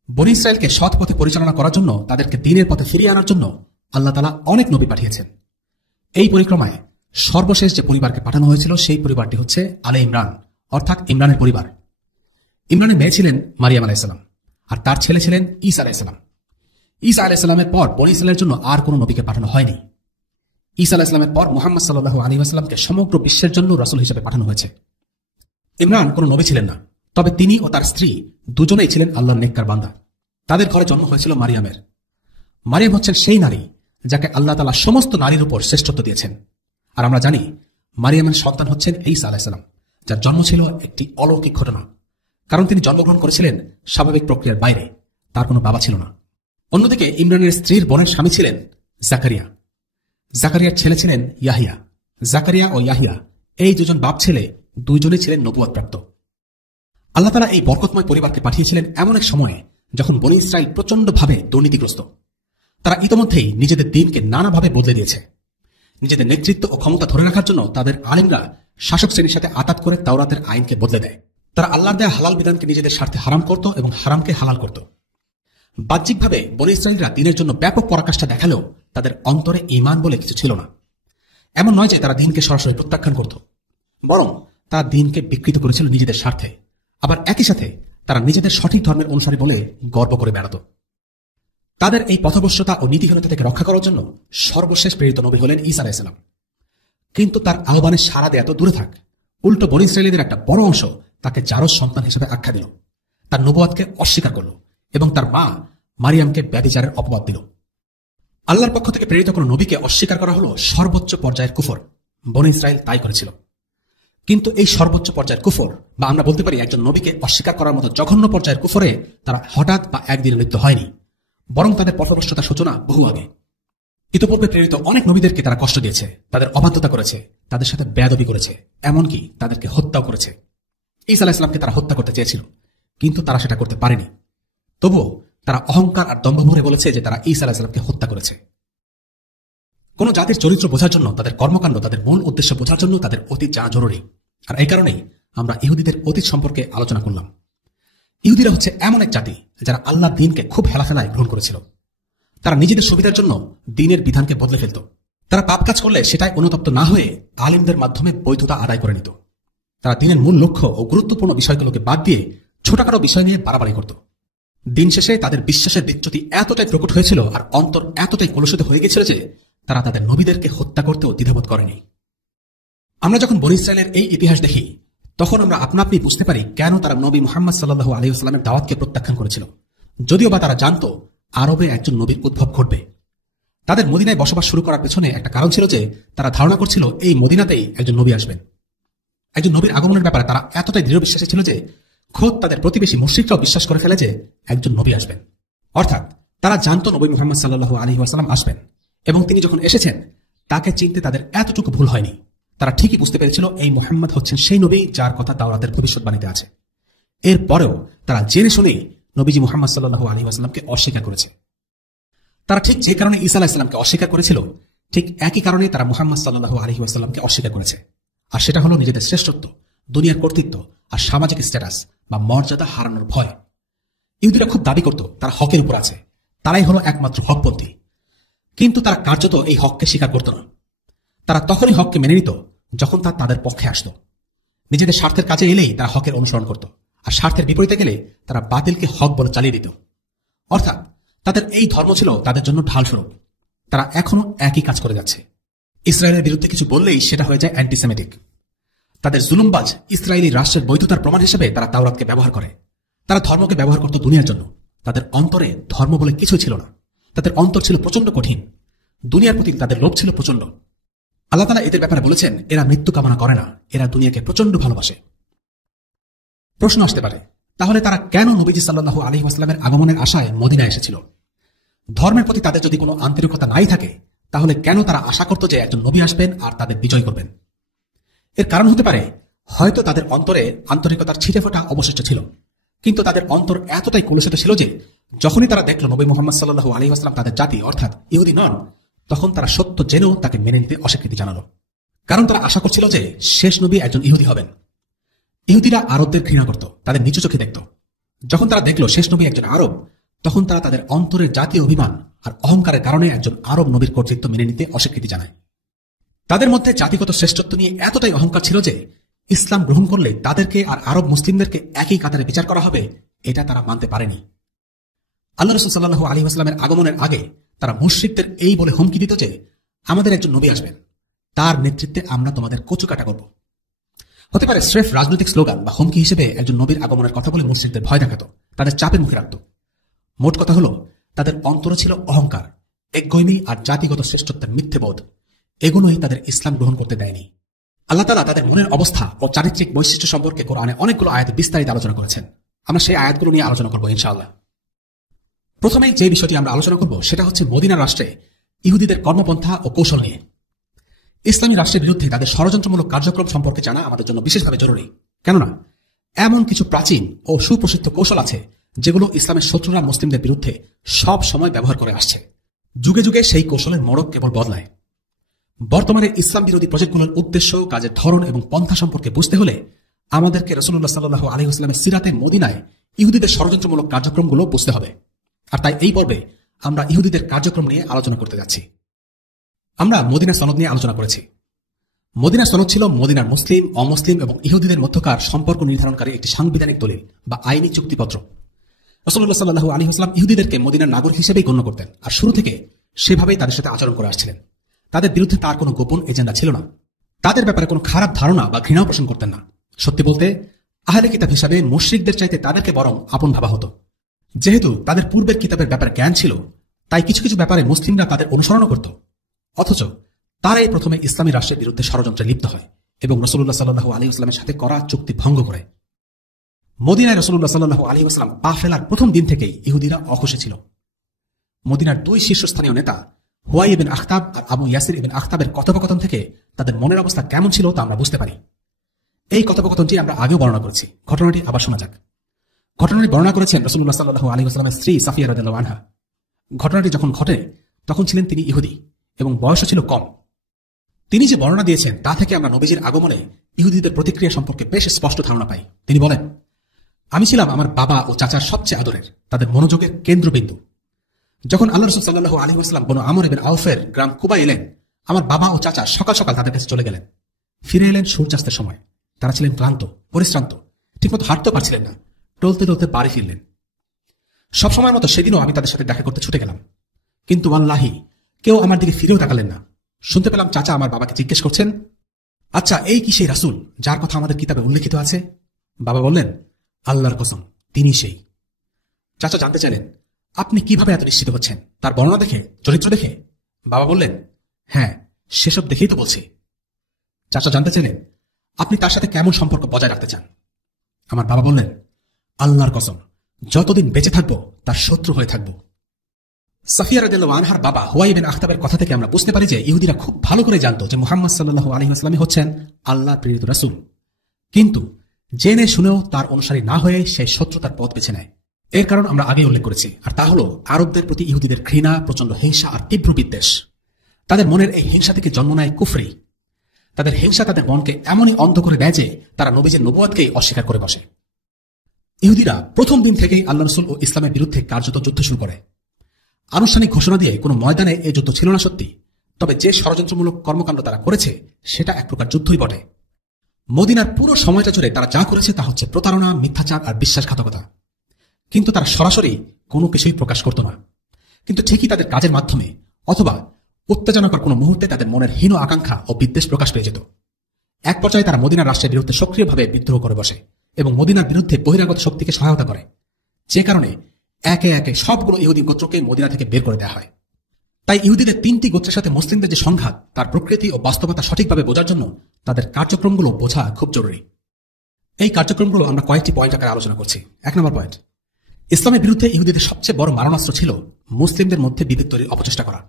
বনী ইসরায়েলকে সৎ পথে পরিচালনা করার জন্য, তাদেরকে দ্বীনের পথে ফিরিয়ে আনার জন্য আল্লাহ তাআলা অনেক নবী পাঠিয়েছেন। এই পরিক্রমায় সর্বশেষ যে পরিবারকে পাঠানো হয়েছিল সেই পরিবারটি হচ্ছে আলে ইমরান, অর্থাৎ ইমরানের পরিবার। ইমরানের মেয়ে ছিলেন মারিয়াম আলাইহিসসালাম আর তার ছেলে ছিলেন ঈসা আলাইহিসসালাম। ঈসা আলাইহিসসালামের পর বনী ইসরায়েলের জন্য আর কোনো নবীকে পাঠানো হয়নি। ঈসা আলাইহিসসালামের পর মুহাম্মদ সাল্লাল্লাহু আলাইহি ওয়াসাল্লামকে সমগ্র বিশ্বের জন্য রাসূল হিসেবে পাঠানো হয়েছে। ইমরান কোনো নবী ছিলেন না, তবে তিনি ও তার স্ত্রী দুজনেই ছিলেন আল্লাহর নেককার বান্দা। তাদের ঘরে জন্ম হয়েছিল মারিয়ামের। মারিয়াম হচ্ছেন সেই নারী যাকে আল্লাহ তাআলা সমস্ত নারীর উপর শ্রেষ্ঠত্ব দিয়েছেন। আর আমরা জানি মারিয়ামের সন্তান হচ্ছেন ঈসা আলাইহিস সালাম, যার জন্ম ছিল একটি অলৌকিক ঘটনা, কারণ তিনি জন্মগ্রহণ করেছিলেন স্বাভাবিক প্রক্রিয়ার বাইরে, তার কোনো বাবা ছিল না। অন্যদিকে ইমরানের স্ত্রীর বোনের স্বামী ছিলেন জাকারিয়া। জাকারিয়ার ছেলে ছিলেন ইয়াহিয়া। জাকারিয়া ও ইয়াহিয়া এই দুজন বাপ ছেলে দুইজনই ছিলেন নবুয়ত প্রাপ্ত। আল্লাহ তাআলা এই বরকতময় পরিবারকে পাঠিয়েছিলেন এমন এক সময়ে যখন বনী ইসরাইল প্রচন্ডভাবে দুর্নীতিগ্রস্ত। তারা ইতোমধ্যেই নিজেদের দিনকে নানাভাবে বদলে দিয়েছে। নিজেদের নেতৃত্ব ও ক্ষমতা ধরে রাখার জন্য তাদের আলেমরা শাসক শ্রেণীর সাথে আতাত করে তাওরাতের আইনকে বদলে দেয়। তারা আল্লাহর দেয়া হালাল বিধানকে নিজেদের স্বার্থে হারাম করত এবং হারামকে হালাল করত। বাহ্যিকভাবে বনী ইসরাইলরা দিনের জন্য ব্যাপক পরাকাষ্ঠা দেখালেও তাদের অন্তরে ঈমান বলে কিছু ছিল না। এমন নয় যে তারা দিনকে সরাসরি প্রত্যাখ্যান করত, বরং তারা দিনকে বিকৃত করেছিল নিজেদের স্বার্থে। আবার একই সাথে তারা নিজেদের সঠিক ধর্মের অনুসারী বলে গর্ব করে বেড়াত। তাদের এই পথভ্রষ্টতা ও নীতিহীনতা থেকে রক্ষা করার জন্য সর্বশেষ প্রেরিত নবী হলেন ঈসা আলাইহিস সালাম। কিন্তু তার আহ্বানে সাড়া দেয়া তো দূরে থাক, উল্টো বনী ইসরাঈলীদের একটা বড় অংশ তাকে জারজ সন্তান হিসেবে আখ্যা দিল, তার নবুয়াতকে অস্বীকার করল এবং তার মা মারিয়ামকে ব্যভিচারের অপবাদ দিল। আল্লাহর পক্ষ থেকে প্রেরিত কোন নবীকে অস্বীকার করা হলো সর্বোচ্চ পর্যায়ের কুফর। বনী ইসরাইল তাই করেছিল। কিন্তু এই সর্বোচ্চ পর্যায়ের কুফর, বা আমরা বলতে পারি একজন নবীকে অস্বীকার করার মতো জঘন্য পর্যায়ের কুফরে তারা হঠাৎ বা একদিনে লিপ্ত হয়নি, বরং তাদের পথভ্রষ্টতার সূচনা বহু আগে। ইতোপূর্বে প্রেরিত অনেক নবীদেরকে তারা কষ্ট দিয়েছে, তাদের অবাধ্যতা করেছে, তাদের সাথে বেয়াদবি করেছে, এমনকি তাদেরকে হত্যাও করেছে। ঈসা আলাইহিস সালামকে তারা হত্যা করতে চেয়েছিল, কিন্তু তারা সেটা করতে পারেনি। তবুও তারা অহংকার আর দম্ভ ভরে বলেছে যে তারা ঈসা আলাইহিস সালামকে হত্যা করেছে। কোন জাতির চরিত্র বোঝার জন্য, তাদের কর্মকাণ্ড, তাদের মূল উদ্দেশ্য বোঝার জন্য তাদের অতীত জানা জরুরি। আর এই কারণেই আমরা ইহুদিদের অতীত সম্পর্কে আলোচনা করলাম। ইহুদিরা হচ্ছে এমন এক জাতি যারা আল্লাহর দ্বীনকে খুব হেলাফেলায় গ্রহণ করেছিল। তারা নিজেদের সুবিধার জন্য দ্বীনের বিধানকে বদলে ফেলত। তারা পাপ কাজ করলে সেটাই অনুতপ্ত না হয়ে আলিমদের মাধ্যমে বৈধতা আদায় করে নিত। তারা দ্বীনের মূল লক্ষ্য ও গুরুত্বপূর্ণ বিষয়গুলোকে বাদ দিয়ে ছোটখাটো বিষয় নিয়ে বাড়াবাড়ি করত। দিন শেষে তাদের বিশ্বাসের বিচ্যুতি এতটাই প্রকট হয়েছিল আর অন্তর এতটাই কলুষিত হয়ে গেছিল যে তারা তাদের নবীদেরকে হত্যা করতেও দ্বিধাবোধ করেনি। আমরা যখন বনী ইসরাইলের এই ইতিহাস দেখি, তখন আমরা আপনা আপনি বুঝতে পারি কেন তারা নবী মুহাম্মদ সাল্লাল্লাহু আলাইহি ওয়াসাল্লামের দাওয়াতকে প্রত্যাখ্যান করেছিল, যদিও বা তারা জানতো আরবে একজন নবীর উদ্ভব ঘটবে। তাদের মদিনায় বসবাস শুরু করার পেছনে একটা কারণ ছিল যে তারা ধারণা করছিল এই মদিনাতেই একজন নবী আসবেন। একজন নবীর আগমনের ব্যাপারে তারা এতটাই দৃঢ় বিশ্বাসী ছিল যে খোদ তাদের প্রতিবেশী মুশরিকরাও বিশ্বাস করে ফেলে যে একজন নবী আসবেন। অর্থাৎ তারা জানতো নবী মুহাম্মদ সাল্লাল্লাহু আলাইহি ওয়াসাল্লাম আসবেন, এবং তিনি যখন এসেছেন তাকে চিনতে তাদের এতটুকু ভুল হয়নি। তারা ঠিকই বুঝতে পেরেছিল এই মুহাম্মদ হচ্ছেন সেই নবী যার কথা তাওরাতের ভবিষ্যৎবাণীতে আছে। এরপরেও তারা জেনে শুনেই নবীজি মুহাম্মদ সাল্লাল্লাহু আলাইহি ওয়াসাল্লামকে অস্বীকার করেছে। তারা ঠিক যে কারণে ঈসা আলাইহিস সালামকে অস্বীকার করেছিল, ঠিক একই কারণে তারা মুহাম্মদ সাল্লাল্লাহু আলাইহি ওয়াসাল্লামকে অস্বীকার করেছে। আর সেটা হলো নিজেদের শ্রেষ্ঠত্ব, দুনিয়ার কর্তৃত্ব আর সামাজিক স্ট্যাটাস বা মর্যাদা হারানোর ভয়। ইহুদিরা খুব দাবি করত তারা হকের উপর আছে, তারাই হলো একমাত্র হকপন্থী। কিন্তু তারা কার্যত এই হককে স্বীকার করত না। তারা তখনই হককে মেনে নিত যখন তা তাদের পক্ষে আসত। নিজেদের স্বার্থের কাজে এলেই তারা হকের অনুসরণ করত, আর স্বার্থের বিপরীতে গেলে তারা বাতিলকে হক বলে চালিয়ে দিত। অর্থাৎ তাদের এই ধর্ম ছিল তাদের জন্য ঢালস্বরূপ। তারা এখনো একই কাজ করে যাচ্ছে। ইসরায়েলের বিরুদ্ধে কিছু বললেই সেটা হয়ে যায় অ্যান্টিসেমিটিক। তাদের জুলুমবাজ ইসরায়েলি রাষ্ট্রের বৈধতার প্রমাণ হিসেবে তারা তাওরাতকে ব্যবহার করে। তারা ধর্মকে ব্যবহার করত দুনিয়ার জন্য। তাদের অন্তরে ধর্ম বলে কিছু ছিল না। তাদের অন্তর ছিল প্রচন্ড কঠিন। দুনিয়ার প্রতি তাদের লোভ ছিল প্রচন্ড। আল্লাহ তাআলা এদের ব্যাপারে বলেছেন, এরা মৃত্যু কামনা করে না, এরা দুনিয়াকে প্রচন্ড ভালোবাসে। প্রশ্ন আসতে পারে, তাহলে তারা কেন নবীজি সাল্লাল্লাহু আলাইহি ওয়াসাল্লামের আগমনের আশায় মদিনায় এসেছিল? ধর্মের প্রতি তাদের যদি কোনো আন্তরিকতা নাই থাকে, তাহলে কেন তারা আশা করত যে একজন নবী আসবেন আর তাদের বিজয় করবেন? এর কারণ হতে পারে হয়তো তাদের অন্তরে আন্তরিকতার ছিটেফোঁটা অবশিষ্ট ছিল, কিন্তু তাদের অন্তর এতটাই কলুষিত ছিল যে যখনই তারা দেখল নবী মুহাম্মদ সাল্লাল্লাহু আলাইহি ওয়াসাল্লাম তাদের জাতি অর্থাৎ ইহুদি নন, তখন তারা সত্য জেনেও তাকে মেনে নিতে অস্বীকৃতি জানালো। কারণ তারা আশা করছিল যে শেষ নবী একজন ইহুদি হবেন। ইহুদিরা আরবদের ঘৃণা করত, তাদের নিচু চোখে দেখত। যখন তারা দেখল শেষ নবী একজন আরব, তখন তারা তাদের অন্তরের জাতীয় অভিমান আর অহংকারের কারণে একজন আরব নবীর কর্তৃত্ব মেনে নিতে অস্বীকৃতি জানায়। তাদের মধ্যে জাতিগত শ্রেষ্ঠত্ব নিয়ে এতটাই অহংকার ছিল যে ইসলাম গ্রহণ করলে তাদেরকে আর আরব মুসলিমদেরকে একই কাতারে বিচার করা হবে, এটা তারা মানতে পারেনি। আল্লাহ রাসূল সাল্লাল্লাহু আলাইহি ওয়াসাল্লামের আগমনের আগে তারা মুশরিকদের এই বলে হুমকি দিত যে আমাদের একজন নবী আসবেন, তার নেতৃত্বে আমরা তোমাদের কচুকাটা করব। হতে পারে স্রেফ রাজনৈতিক স্লোগান বা হুমকি হিসেবে একজন নবীর আগমনের কথা বলে মুশরিকদের ভয় দেখাতো, তাদের চাপের মুখে রাখত। মোট কথা হলো, তাদের অন্তরে ছিল অহংকার, একগুঁয়েমি আর জাতিগত শ্রেষ্ঠত্বের মিথ্যেবোধ। এগুলোই তাদের ইসলাম গ্রহণ করতে দেয়নি। আল্লাহ তাআলা তাদের মনের অবস্থা ও চারিত্রিক বৈশিষ্ট্য সম্পর্কে কোরআনে অনেকগুলো আয়াতে বিস্তারিত আলোচনা করেছেন। আমরা সেই আয়াতগুলো নিয়ে আলোচনা করব ইনশাআল্লাহ। প্রথমে যে বিষয়টি আমরা আলোচনা করব সেটা হচ্ছে মদিনা রাষ্ট্রে ইহুদিদের কর্মপন্থা ও কৌশল নিয়ে। ইসলামী রাষ্ট্রের বিরুদ্ধে তাদের ষড়যন্ত্রমূলক কার্যক্রম সম্পর্কে জানা আমাদের জন্য বিশেষভাবে জরুরি। কেননা এমন কিছু প্রাচীন ও সুপ্রসিদ্ধ কৌশল আছে যেগুলো ইসলামের শত্রুরা মুসলিমদের বিরুদ্ধে সব সময় ব্যবহার করে আসছে। যুগে যুগে সেই কৌশলের মোড়ক কেবল বদলায়। বর্তমানে ইসলাম বিরোধী প্রজেক্টগুলোর উদ্দেশ্য, কাজের ধরন এবং পন্থা সম্পর্কে বুঝতে হলে আমাদেরকে রাসূলুল্লাহ সাল্লাল্লাহু আলাইহি ওয়াসাল্লামের সিরাতে মদিনায় ইহুদিদের ষড়যন্ত্রমূলক কার্যক্রমগুলো বুঝতে হবে। আর তাই এই পর্বে আমরা ইহুদিদের কার্যক্রম নিয়ে আলোচনা করতে যাচ্ছি। আমরা মদিনা সনদ নিয়ে আলোচনা করেছি। মদিনা সনদ ছিল মদিনার মুসলিম, অমুসলিম এবং ইহুদিদের মধ্যকার সম্পর্ক নির্ধারণকারী একটি সাংবিধানিক দলিল বা আইনি চুক্তিপত্র। রাসূলুল্লাহ সাল্লাল্লাহু আলাইহি ওয়াসাল্লাম ইহুদিদেরকে মদিনার নাগরিক হিসেবেই গণ্য করতেন আর শুরু থেকে সেভাবেই তাদের সাথে আচরণ করে আসছিলেন। তাদের বিরুদ্ধে তার কোনো গোপন এজেন্ডা ছিল না। তাদের ব্যাপারে কোনো খারাপ ধারণা বা ঘৃণাও পোষণ করতেন না। সত্যি বলতে আহলে কিতাব হিসাবে মুশরিকদের চাইতে তাদেরকে বরং আপন ভাবা হতো। যেহেতু তাদের পূর্বের কিতাবের ব্যাপারে জ্ঞান ছিল, তাই কিছু কিছু ব্যাপারে মুসলিমরা তাদের অনুসরণও করত। অথচ তারাই প্রথমে ইসলামী রাষ্ট্রের বিরুদ্ধে ষড়যন্ত্রে লিপ্ত হয় এবং রাসূলুল্লাহ সাল্লাল্লাহু আলাইহি ওয়াসাল্লামের সাথে করা চুক্তি ভঙ্গ করে। মদিনায় রাসূলুল্লাহ সাল্লাল্লাহু আলাইহি ওয়াসাল্লাম পা ফেলার প্রথম দিন থেকেই ইহুদিরা অখুশি ছিল। মদিনার দুই শীর্ষস্থানীয় নেতা হুয়াই ইবনে আখতাব আর আবু ইয়াসির ইবনে আখতাবের কথোপকথন থেকে তাদের মনের অবস্থা কেমন ছিল তা আমরা বুঝতে পারি। এই কথোপকথনটি আমরা আগেও বর্ণনা করেছি, ঘটনাটি আবার শোনা যাক। ঘটনাটি বর্ণনা করেছেন রাসূলুল্লাহ সাল্লাল্লাহু আলাইহি ওয়াসাল্লামের স্ত্রী সাফিয়া রাদিয়াল্লাহু আনহা। ঘটনাটি যখন ঘটে তখন ছিলেন তিনি ইহুদি এবং বয়সও ছিল কম। তিনি যে বর্ণনা দিয়েছেন তা থেকে আমরা নবীজির আগমনে ইহুদিদের প্রতিক্রিয়া সম্পর্কে বেশ স্পষ্ট ধারণা পাই। তিনি বলেন, আমি ছিলাম আমার বাবা ও চাচার সবচেয়ে আদরের, তাদের মনোযোগের কেন্দ্রবিন্দু। যখন আল্লাহ রাসূল সাল্লাল্লাহু আলাইহি ওয়াসাল্লাম বনু আমর ইবনে আউফের গ্রাম কুবা এলেন, আমার বাবা ও চাচা সকাল সকাল তাদের কাছে চলে গেলেন। ফিরে এলেন সূর্যাস্তের সময়। তারা ছিলেন ক্লান্ত, পরিশ্রান্ত, ঠিকমতো হাঁটতেও পারছিলেন না। টলতে টলতে বাড়ি ফিরলেন। সবসময়ের মতো সেদিনও আমি তাদের সাথে দেখা করতে ছুটে গেলাম, কিন্তু আল্লাহি কেউ আমার দিকে ফিরেও তাকালেন না। শুনতে পেলাম চাচা আমার বাবাকে জিজ্ঞেস করছেন, আচ্ছা এই কি সেই রাসূল যার কথা আমাদের কিতাবে উল্লেখিত আছে? বাবা বললেন, আল্লাহর কসম, তিনি সেই। চাচা জানতে চাইলেন, আপনি কিভাবে এত নিশ্চিত হচ্ছেন? তার বর্ণনা দেখে, চরিত্র দেখে? বাবা বললেন, হ্যাঁ, সেসব দেখেই তো বলছি। চাচা জানতে চাইলেন, আপনি তার সাথে কেমন সম্পর্ক বজায় রাখতে চান? আমার বাবা বললেন, আল্লাহর কসম, যতদিন বেঁচে থাকবো তার শত্রু হয়ে থাকবো। সাফিয়া রাদিয়াল্লাহু আনহার বাবা হুয়াই ইবনে আখতাবের কথা থেকে আমরা বুঝতে পারি যে ইহুদিরা খুব ভালো করে জানতো যে মুহাম্মদ সাল্লাল্লাহু আলাইহি ওয়াসাল্লাম হচ্ছেন আল্লাহর প্রেরিত রাসূল, কিন্তু জেনে শুনেও তার অনুসারী না হয়ে সেই শত্রুতার পথ বেছে নেয়। এর কারণ আমরা আগেই উল্লেখ করেছি, আর তা হলো আরবদের প্রতি ইহুদিদের ঘৃণা, প্রচন্ড হিংসা আর তীব্র বিদ্বেষ। তাদের মনের এই হিংসা থেকে জন্ম নেয় কুফরি। তাদের হিংসা তাদের মনকে এমনই অন্ধ করে দেয় যে তারা নবীজির নবুয়তকেই অস্বীকার করে বসে। ইহুদিরা প্রথম দিন থেকেই আল্লাহ রাসূল ও ইসলামের বিরুদ্ধে কার্যত যুদ্ধ শুরু করে। আনুষ্ঠানিক ঘোষণা দিয়ে কোনো ময়দানে এই যুদ্ধ ছিল না সত্যি, তবে যে ষড়যন্ত্রমূলক কর্মকাণ্ড তারা করেছে সেটা এক প্রকার যুদ্ধই বটে। মদিনার পুরো সময়টা জুড়ে তারা যা করেছে তা হচ্ছে প্রতারণা, মিথ্যাচার আর বিশ্বাসঘাতকতা। কিন্তু তারা সরাসরি কোনো কিছুই প্রকাশ করত না, কিন্তু ঠিকই তাদের কাজের মাধ্যমে অথবা উত্তেজনাকর কোনো মুহূর্তে তাদের মনের হীন আকাঙ্ক্ষা ও বিদ্বেষ প্রকাশ পেয়ে যেত। এক পর্যায়ে তারা মদিনার রাষ্ট্রের বিরুদ্ধে সক্রিয়ভাবে বিদ্রোহ করে বসে এবং মদিনার বিরুদ্ধে বহিরাগত শক্তিকে সহায়তা করে, যে কারণে একে একে সবগুলো ইহুদি গোত্রকে মদিনা থেকে বের করে দেওয়া হয়। তাই ইহুদিদের তিনটি গোত্রের সাথে মুসলিমদের যে সংঘাত, তার প্রকৃতি ও বাস্তবতা সঠিকভাবে বোঝার জন্য তাদের কার্যক্রমগুলো বোঝা খুব জরুরি। এই কার্যক্রমগুলো আমরা কয়েকটি পয়েন্ট আকারে আলোচনা করছি। 1 নম্বর পয়েন্ট, ইসলামের বিরুদ্ধে ইহুদিদের সবচেয়ে বড় মারণাস্ত্র ছিল মুসলিমদের মধ্যে বিভেদ তৈরির অপচেষ্টা করা।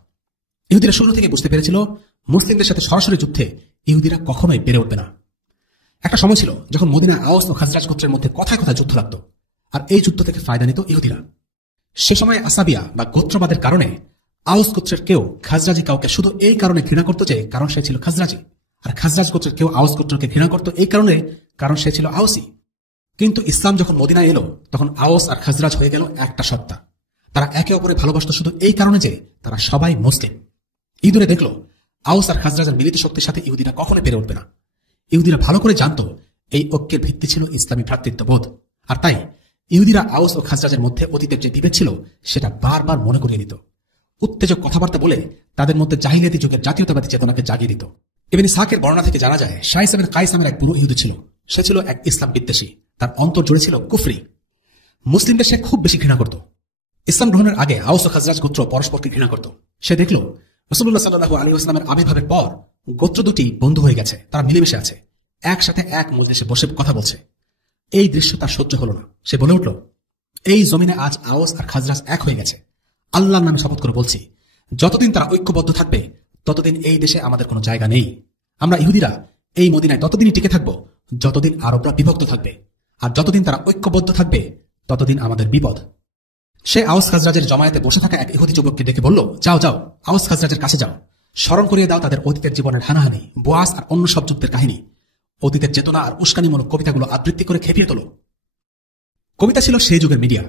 ইহুদিরা শুরু থেকে বুঝতে পেরেছিল মুসলিমদের সাথে সরাসরি যুদ্ধে ইহুদিরা কখনোই পেরে উঠবে না। একটা সময় ছিল যখন মদিনা আওস ও খাজরাজ গোত্রের মধ্যে কথায় কথায় যুদ্ধ লাগতো, আর এই যুদ্ধ থেকে ফায়দা নিত ইহুদিরা। সে সময় আসাবিয়া বা গোত্রবাদের কারণে আওস গোত্রের কেউ খাজরাজি কাউকে শুধু এই কারণে ঘৃণা করতো যে কারণ সে ছিল খাজরাজি, আর খাজরাজ গোত্রের কেউ আওস গোত্রকে ঘৃণা করতো এই কারণে কারণ সে ছিল আওসি। কিন্তু ইসলাম যখন মদিনায় এলো তখন আওস আর খাজরাজ হয়ে গেল একটা সত্তা। তারা একে অপরে ভালোবাসত শুধু এই কারণে যে তারা সবাই মুসলিম। ইহুদিরা দেখলো আওস আর খাজরাজের মিলিত শক্তির সাথে ইহুদিরা কখনো পেরে উঠবে না। ইহুদিরা ভালো করে জানতো এই ঐক্যের ভিত্তি ছিল ইসলামী ভ্রাতৃত্ববোধ, আর তাই ইহুদিরা আওস ও খাজরাজের মধ্যে অতীতের যে বিভেদ ছিল সেটা বারবার মনে করিয়ে দিত। উত্তেজক কথাবার্তা বলে তাদের মধ্যে জাহিলিয়াতি যুগের জাতীয়তাবাদী চেতনাকে জাগিয়ে দিত। ইবনে ইসহাকের বর্ণনা থেকে জানা যায় শাইস ইবনে কাইস নামের এক বুড়ো ইহুদি ছিল। সে ছিল এক ইসলাম বিদ্বেষী, তার অন্তর জুড়ে ছিল কুফরি। মুসলিমদের সে খুব বেশি ঘৃণা করত। ইসলাম গ্রহণের আগে আওস ও খাজরাজ গোত্র পরস্পরকে ঘৃণা করত। সে দেখল রাসূলুল্লাহ সাল্লাল্লাহু আলাইহি ওয়াসাল্লামের আবির্ভাবের পর গোত্র দুটি বন্ধু হয়ে গেছে, তারা মিলেমিশে আছে, একসাথে এক মজলিসে বসে কথা বলছে। এই দৃশ্য তার সহ্য হলো না। সে বলে উঠল, এই জমিনে আজ আওস আর খাজরাজ এক হয়ে গেছে। আল্লাহর নামে শপথ করে বলছি, যতদিন তারা ঐক্যবদ্ধ থাকবে ততদিন এই দেশে আমাদের কোনো জায়গা নেই। আমরা ইহুদিরা এই মদিনায় ততদিনই টিকে থাকব যতদিন আরবরা বিভক্ত থাকবে, আর যতদিন তারা ঐক্যবদ্ধ থাকবে ততদিন আমাদের বিপদ। সে আওস খাজরাজের জমায়েতে বসে থাকা এক ইহুদি যুবককে ডেকে বলল, যাও যাও, আওস খাজরাজের কাছে যাও, স্মরণ করিয়ে দাও তাদের অতীতের জীবনের হানাহানি, বোয়াস আর অন্য সব যুদ্ধের কাহিনী। অতীতের চেতনা আর উস্কানিমূলক কবিতাগুলো আবৃত্তি করে খেপিয়ে তোলো। কবিতা ছিল সেই যুগের মিডিয়া।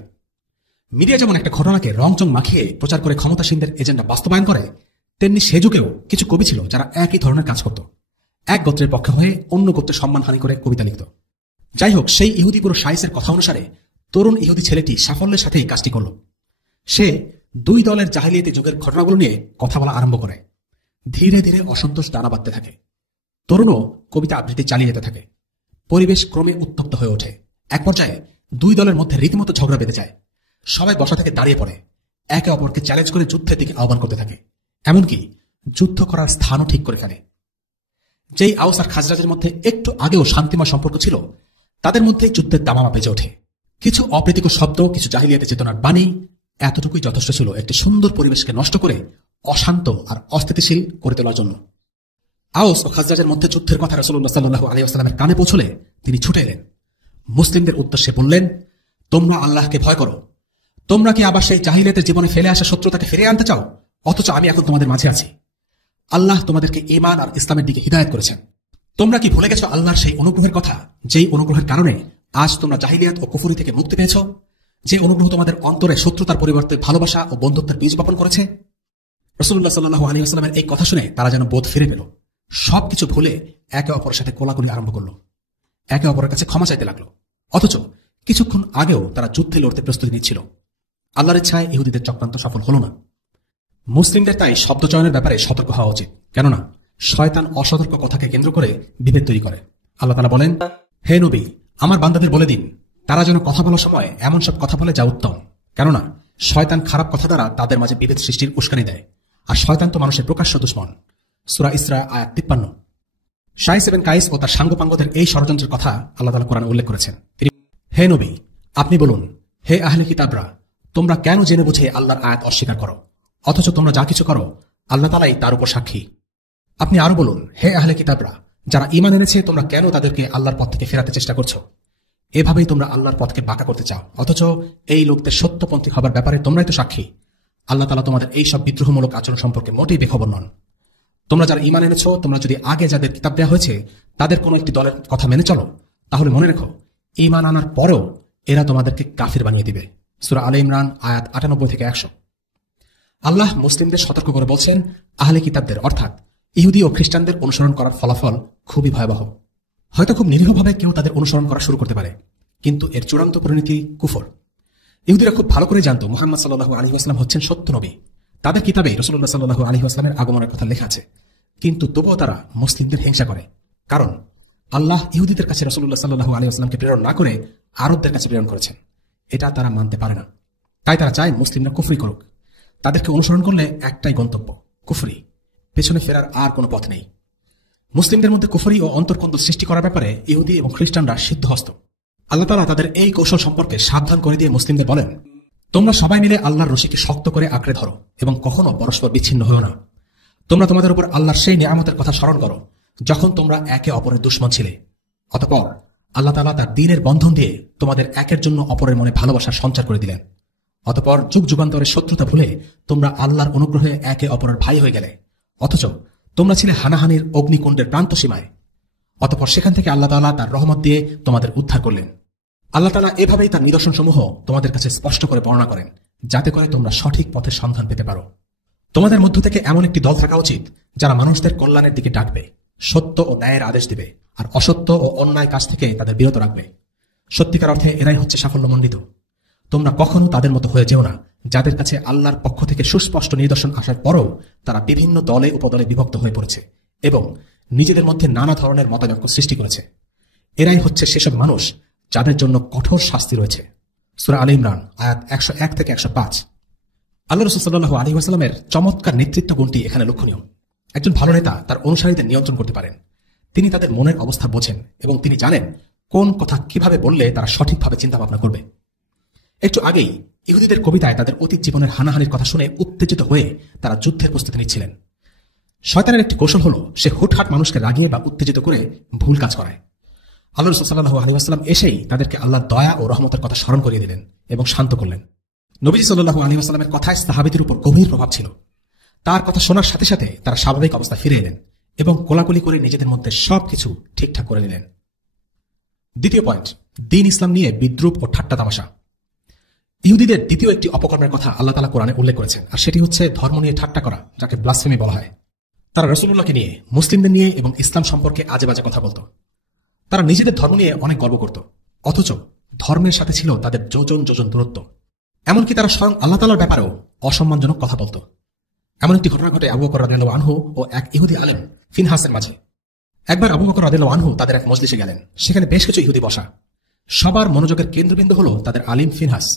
মিডিয়া যেমন একটা ঘটনাকে রংচং মাখিয়ে প্রচার করে ক্ষমতাসীনদের এজেন্ডা বাস্তবায়ন করে, তেমনি সে যুগেও কিছু কবি ছিল যারা একই ধরনের কাজ করত। এক গোত্রের পক্ষে হয়ে অন্য গোত্রের সম্মানহানি করে কবিতা লিখত। যাই হোক, সেই ইহুদি পুরো শাইসের কথা অনুসারে তরুণ ইহুদি ছেলেটি সাফল্যের সাথে এই কাজটি করল। সে দুই দলের জাহিলিয়াতি যুগের ঘটনাগুলো নিয়ে কথা বলা আরম্ভ করে। ধীরে ধীরে অসন্তোষ দানা বাঁধতে থাকে। তরুণও কবিতা আবৃত্তি চালিয়ে যেতে থাকে। পরিবেশ ক্রমে উত্তপ্ত হয়ে ওঠে। এক পর্যায়ে দুই দলের মধ্যে রীতিমতো ঝগড়া বেঁধে যায়। সবাই বসা থেকে দাঁড়িয়ে পড়ে, একে অপরকে চ্যালেঞ্জ করে যুদ্ধের দিকে আহ্বান করতে থাকে। এমনকি যুদ্ধ করার স্থানও ঠিক করে ফেলে। যেই আওস আর খাজরাজের মধ্যে একটু আগেও শান্তিময় সম্পর্ক ছিল, তাদের মধ্যে যুদ্ধের দামামা বেজে ওঠে। কিছু অপ্রীতিকর শব্দ, কিছু জাহিলিয়াতি চেতনার বাণী, এতটুকুই যথেষ্ট ছিল একটি সুন্দর পরিবেশকে নষ্ট করে অশান্ত আর অস্থিতিশীল করে তোলার জন্য। আওস ও খাজরাজের মধ্যে যুদ্ধের কথা রাসূলুল্লাহ সাল্লাল্লাহু আলাইহি ওয়াসাল্লামের কানে পৌঁছলে তিনি ছুটে এলেন। মুসলিমদের উদ্দেশ্যে বললেন, তোমরা আল্লাহকে ভয় করো। তোমরা কি আবার সেই জাহিলিয়াতের জীবনে ফেলে আসা শত্রুতাকে ফিরিয়ে আনতে চাও? অথচ আমি এখন তোমাদের মাঝে আছি। আল্লাহ তোমাদেরকে ঈমান আর ইসলামের দিকে হিদায়াত করেছেন। তোমরা কি ভুলে গেছো আল্লাহর সেই অনুগ্রহের কথা, যেই অনুগ্রহের কারণে আজ তোমরা জাহিলিয়াত ও কুফরি থেকে মুক্তি পেয়েছ? যে অনুগ্রহ তোমাদের অন্তরে শত্রুতার পরিবর্তে ভালোবাসা ও বন্ধুত্বের বীজ বপন করেছে। রাসূলুল্লাহ সাল্লাল্লাহু আলাইহি ওয়াসাল্লামের এই কথা শুনে তারা যেন বোধ ফিরে পেল। সবকিছু ভুলে একে অপরের সাথে কোলাকুলি আরম্ভ করলো, একে অপরের কাছে ক্ষমা চাইতে লাগলো। অথচ কিছুক্ষণ আগেও তারা যুদ্ধে লড়তে প্রস্তুতি নিচ্ছিল। আল্লাহর ইচ্ছায় ইহুদিদের চক্রান্ত সফল হল না। মুসলিমদের তাই শব্দ চয়নের ব্যাপারে সতর্ক হওয়া উচিত, কেননা শয়তান অসতর্ক কথাকে কেন্দ্র করে বিভেদ তৈরি করে। আল্লাহ তাআলা বলেন, হে নবী, আমার বান্দাদের বলে দিন তারা যেন কথা বলার সময় এমন সব কথা বলে যা উত্তম, কেননা শয়তান খারাপ কথা দ্বারা তাদের মাঝে বিভেদ সৃষ্টির উস্কানি দেয়, আর শয়তান তো মানুষের প্রকাশ্য দুশমন। সূরা ইসরা আয়াত 53। শাইস ইবনে কাইস ও তার সাঙ্গপাঙ্গদের এই ষড়যন্ত্রের কথা আল্লাহ তাআলা কোরআনে উল্লেখ করেছেন। হে নবী, আপনি বলুন, হে আহলে কিতাবরা, তোমরা কেন জেনে বুঝে আল্লাহর আয়াত অস্বীকার করো, অথচ তোমরা যা কিছু করো আল্লাহ তাআলাই তার উপর সাক্ষী। আপনি আরো বলুন, হে আহলে কিতাবরা, যারা ঈমান এনেছে তোমরা কেন তাদেরকে আল্লাহর পথ থেকে ফেরাতে চেষ্টা করছো? এভাবেই তোমরা আল্লাহর পথকে বাঁকা করতে চাও, অথচ এই লোকদের সত্যপন্থী হবার ব্যাপারে তোমরাই তো সাক্ষী। আল্লাহ তাআলা তোমাদের এই সব বিদ্রোহমূলক আচরণ সম্পর্কে মোটেই বেখবর নন। তোমরা যারা ঈমান এনেছো, তোমরা যদি আগে যাদের কিতাব দেওয়া হয়েছে তাদের কোনো একটি দলের কথা মেনে চলো, তাহলে মনে রেখো ঈমান আনার পরেও এরা তোমাদেরকে কাফির বানিয়ে দিবে। সূরা আলে ইমরান আয়াত 98 থেকে 100। আল্লাহ মুসলিমদের সতর্ক করে বলছেন, আহলে কিতাবদের অর্থাৎ ইহুদি ও খ্রিস্টানদের অনুসরণ করার ফলাফল খুবই ভয়াবহ। হয়তো খুব নিরীহভাবে কেউ তাদের অনুসরণ করা শুরু করতে পারে, কিন্তু এর চূড়ান্ত পরিণতি কুফর। ইহুদিরা খুব ভালো করে জানতো মুহাম্মদ সাল্লাল্লাহু আলাইহি ওয়াসাল্লাম হচ্ছেন সত্য নবী। তাদের কিতাবে রাসূলুল্লাহ সাল্লাল্লাহু আলাইহি ওয়াসাল্লামের আগমনের কথা লেখা আছে, কিন্তু তবুও তারা মুসলিমদের হিংসা করে। কারণ আল্লাহ ইহুদিদের কাছে রাসূলুল্লাহ সাল্লাল্লাহু আলাইহি ওয়াসাল্লামকে প্রেরণ না করে আরবদের কাছে প্রেরণ করেছেন। এটা তারা মানতে পারে না। তাই তারা চায় মুসলিমরা কুফরি করুক। তাদেরকে অনুসরণ করলে একটাই গন্তব্য, কুফরি। পেছনে ফেরার আর কোনো পথ নেই। মুসলিমদের মধ্যে কুফরি ও অন্তর্কন্দল সৃষ্টি করার ব্যাপারে ইহুদি এবং খ্রিস্টানরা সিদ্ধহস্ত। আল্লাহ তাআলা তাদের এই কৌশল সম্পর্কে সাবধান করে দিয়ে মুসলিমদের বলেন, তোমরা সবাই মিলে আল্লাহর রশিকে শক্ত করে আঁকড়ে ধরো এবং কখনো পরস্পর বিচ্ছিন্ন হও না। তোমরা তোমাদের উপর আল্লাহর সেই নিয়ামতের কথা স্মরণ করো যখন তোমরা একে অপরের দুশমন ছিলে। অতঃপর আল্লাহ তাআলা তার দ্বীনের বন্ধন দিয়ে তোমাদের একের জন্য অপরের মনে ভালোবাসার সঞ্চার করে দিলেন। অতঃপর যুগ যুগান্তরের শত্রুতা ভুলে তোমরা আল্লাহর অনুগ্রহে একে অপরের ভাই হয়ে গেলে, অথচ তোমরা ছিলে হানাহানির অগ্নিকুণ্ডের প্রান্ত সীমায়। অতঃপর সেখান থেকে আল্লাহ তাআলা তার রহমত দিয়ে তোমাদের উদ্ধার করলেন। আল্লাহ তাআলা এভাবেই তার নিদর্শনসমূহ তোমাদের কাছে স্পষ্ট করে বর্ণনা করেন, যাতে করে তোমরা সঠিক পথের সন্ধান পেতে পারো। তোমাদের মধ্য থেকে এমন একটি দল থাকা উচিত যারা মানুষদের কল্যাণের দিকে ডাকবে, সত্য ও ন্যায়ের আদেশ দিবে, আর অসত্য ও অন্যায় কাজ থেকে তাদের বিরত রাখবে। সত্যিকার অর্থে এরাই হচ্ছে সাফল্যমণ্ডিত। তোমরা কখনো তাদের মতো হয়ে যেও না, যাদের কাছে আল্লাহর পক্ষ থেকে সুস্পষ্ট নিদর্শন আসার পরও তারা বিভিন্ন দলে উপদলে বিভক্ত হয়ে পড়েছে এবং নিজেদের মধ্যে নানা ধরনের মতানৈক্য সৃষ্টি করেছে। এরাই হচ্ছে সেসব মানুষ যাদের জন্য কঠোর শাস্তি রয়েছে। সূরা আলে ইমরান আয়াত 101 থেকে 105। আল্লাহ রাসূল সাল্লাল্লাহু আলাইহি ওয়াসাল্লামের চমৎকার নেতৃত্ব গুণটি এখানে লক্ষণীয়। একজন ভালো নেতা তার অনুসারীদের নিয়ন্ত্রণ করতে পারেন। তিনি তাদের মনের অবস্থা বোঝেন এবং তিনি জানেন কোন কথা কিভাবে বললে তারা সঠিকভাবে চিন্তা ভাবনা করবে। একটু আগেই ইহুদিদের কবিতায় তাদের অতীত জীবনের হানাহানির কথা শুনে উত্তেজিত হয়ে তারা যুদ্ধের প্রস্তুতি নিচ্ছিলেন। শয়তানের একটি কৌশল হলো সে হুটহাট মানুষকে রাগিয়ে বা উত্তেজিত করে ভুল কাজ করায়। আল্লাহ রাসূল সাল্লাল্লাহু আলাইহি ওয়াসাল্লাম এসেই তাদেরকে আল্লাহর দয়া ও রহমতের কথা স্মরণ করিয়ে দিলেন এবং শান্ত করলেন। নবীজি সাল্লাল্লাহু আলাইহি ওয়াসাল্লামের কথায় সাহাবীদের উপর গভীর প্রভাব ছিল। তার কথা শোনার সাথে সাথে তারা স্বাভাবিক অবস্থা ফিরে এলেন এবং কোলাকুলি করে নিজেদের মধ্যে সবকিছু ঠিকঠাক করে নিলেন। দ্বিতীয় পয়েন্ট, দ্বীন ইসলাম নিয়ে বিদ্রূপ ও ঠাট্টা তামাশা। ইহুদিদের দ্বিতীয় একটি অপকর্মের কথা আল্লাহ তাআলা কোরআনে উল্লেখ করেছেন, আর সেটি হচ্ছে ধর্ম নিয়ে ঠাট্টা করা, যাকে ব্লাসফেমি বলা হয়। তারা রাসূলুল্লাহকে নিয়ে, মুসলিমদের নিয়ে এবং ইসলাম সম্পর্কে আজে বাজে কথা বলত। তারা নিজেদের ধর্ম নিয়ে অনেক গর্ব করত, অথচ ধর্মের সাথে ছিল তাদের যোজন যোজন দূরত্ব। এমনকি তারা স্বয়ং আল্লাহ তাআলার ব্যাপারেও অসম্মানজনক কথা বলত। এমন একটি ঘটনা ঘটে আবু বকর রাদিয়াল্লাহু আনহু ও এক ইহুদি আলেম ফিনহাসের মাঝে। একবার আবু বকর রাদিয়াল্লাহু আনহু তাদের এক মজলিসে গেলেন। সেখানে বেশ কিছু ইহুদি বসা। সবার মনোযোগের কেন্দ্রবিন্দু হলো তাদের আলিম ফিনহাস।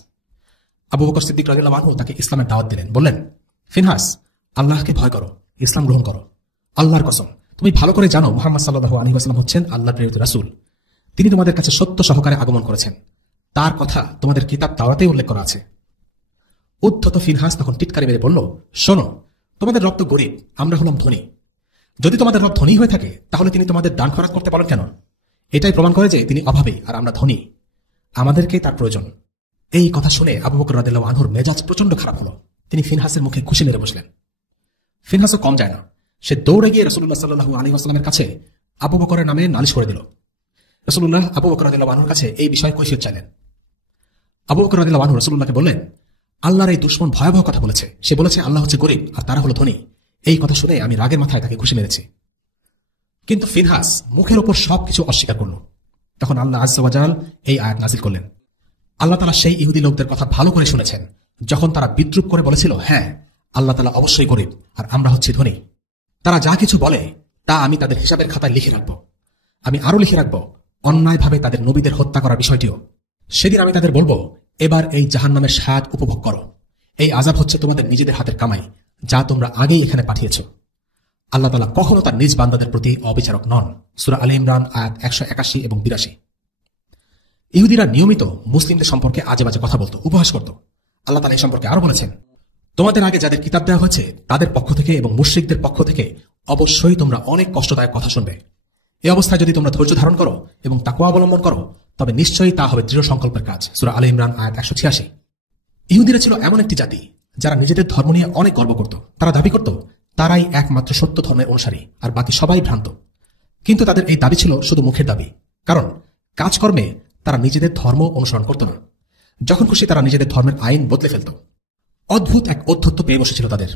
আবু বকর সিদ্দিক রাদিয়াল্লাহু আনহু তাকে ইসলামের দাওয়াত দিলেন। বললেন, ফিনহাস, আল্লাহকে ভয় করো, ইসলাম গ্রহণ করো। আল্লাহর কসম, তুমি ভালো করে জানো মুহাম্মদ সাল্লাল্লাহু আলাইহি ওয়াসাল্লাম হচ্ছেন আল্লাহর প্রেরিত রাসূল। তিনি তোমাদের কাছে সত্য সহকারে আগমন করেছেন। তার কথা তোমাদের কিতাব তাওরাতেই উল্লেখ করা আছে। উদ্ধত ফিনহাস তখন টিটকারি মেরে বলল, শোনো, তোমাদের রব তো গরিব, আমরা হলাম ধনী। যদি তোমাদের রব ধনী হয়ে থাকে তাহলে তিনি তোমাদের দান খরচ করতে পারেন কেন? এটাই প্রমাণ করে যে তিনি অভাবী আর আমরা ধনী। আমাদেরকেই তার প্রয়োজন। এই কথা শুনে আবু বকর রাদিয়াল্লাহু আনহুর মেজাজ প্রচন্ড খারাপ হলো। তিনি ফিনহাসের মুখে খুশি মেরে বসলেন। ফিনহাসও কম যায় না। সে দৌড়ে গিয়ে রাসূলুল্লাহ সাল্লাল্লাহু আলাইহি ওয়াসাল্লামের কাছে আবু বকরের নামে নালিশ করে দিল। রাসূলুল্লাহ আবু বকর রাদিয়াল্লাহু আনহুর কাছে এই বিষয়ে কৈফিয়ত চাইলেন। আবু বকর রাদিয়াল্লাহু আনহু রাসূলুল্লাহকে বললেন, আল্লাহর এই দুশমন ভয়াবহ কথা বলেছে। সে বলেছে আল্লাহ হচ্ছে গরিব আর তারা হলো ধনী। এই কথা শুনে আমি রাগের মাথায় তাকে খুশি মেরেছি। কিন্তু ফিনহাস মুখের ওপর সবকিছু অস্বীকার করল। তখন আল্লাহ আযজা ওয়া জাল এই আয়াত নাযিল করলেন। আল্লাহ তাআলা সেই ইহুদি লোকদের কথা ভালো করে শুনেছেন, যখন তারা বিদ্রূপ করে বলেছিল, হ্যাঁ, আল্লাহ তাআলা অবশ্যই গরিব আর আমরা হচ্ছি ধনী। তারা যা কিছু বলে তা আমি তাদের হিসাবের খাতায় লিখে রাখব। আমি আরো লিখে রাখব অন্যায়ভাবে তাদের নবীদের হত্যা করার বিষয়টিও। সেদিন আমি তাদের বলবো, এবার এই জাহান্নামের স্বাদ উপভোগ করো। এই আযাব হচ্ছে তোমাদের নিজেদের হাতের কামাই, যা তোমরা আগেই এখানে পাঠিয়েছ। আল্লাহ তাআলা কখনো তার নিজ বান্দাদের প্রতি অবিচারক নন। সূরা আলে ইমরান আয়াত 181 এবং 82। ইহুদিরা নিয়মিত মুসলিমদের সম্পর্কে আজে বাজে কথা বলতো, উপহাস করত। আল্লাহ তাআলা এই সম্পর্কে আরো বলেছেন, তোমাদের আগে যাদের কিতাব দেওয়া হয়েছে তাদের পক্ষ থেকে এবং মুশরিকদের পক্ষ থেকে অবশ্যই তোমরা অনেক কষ্টদায়ক কথা শুনবে। এই অবস্থায় যদি তোমরা ধৈর্য ধারণ করো এবং তাকওয়া অবলম্বন করো, তবে নিশ্চয়ই তা হবে দৃঢ় সংকল্পের কাজ। সূরা আলে ইমরান আয়াত 186। ইহুদিরা ছিল এমন একটি জাতি যারা নিজেদের ধর্ম নিয়ে অনেক গর্ব করত। তারা দাবি করত তারাই একমাত্র সত্য ধর্মের অনুসারী আর বাকি সবাই ভ্রান্ত। কিন্তু তাদের এই দাবি ছিল শুধু মুখের দাবি, কারণ কাজকর্মে তারা নিজেদের ধর্ম অনুসরণ করত না। যখন খুশি তারা নিজেদের ধর্মের আইন বদলে ফেলত। অদ্ভুত এক অধ্যত্ব পেয়ে বসেছিল তাদের।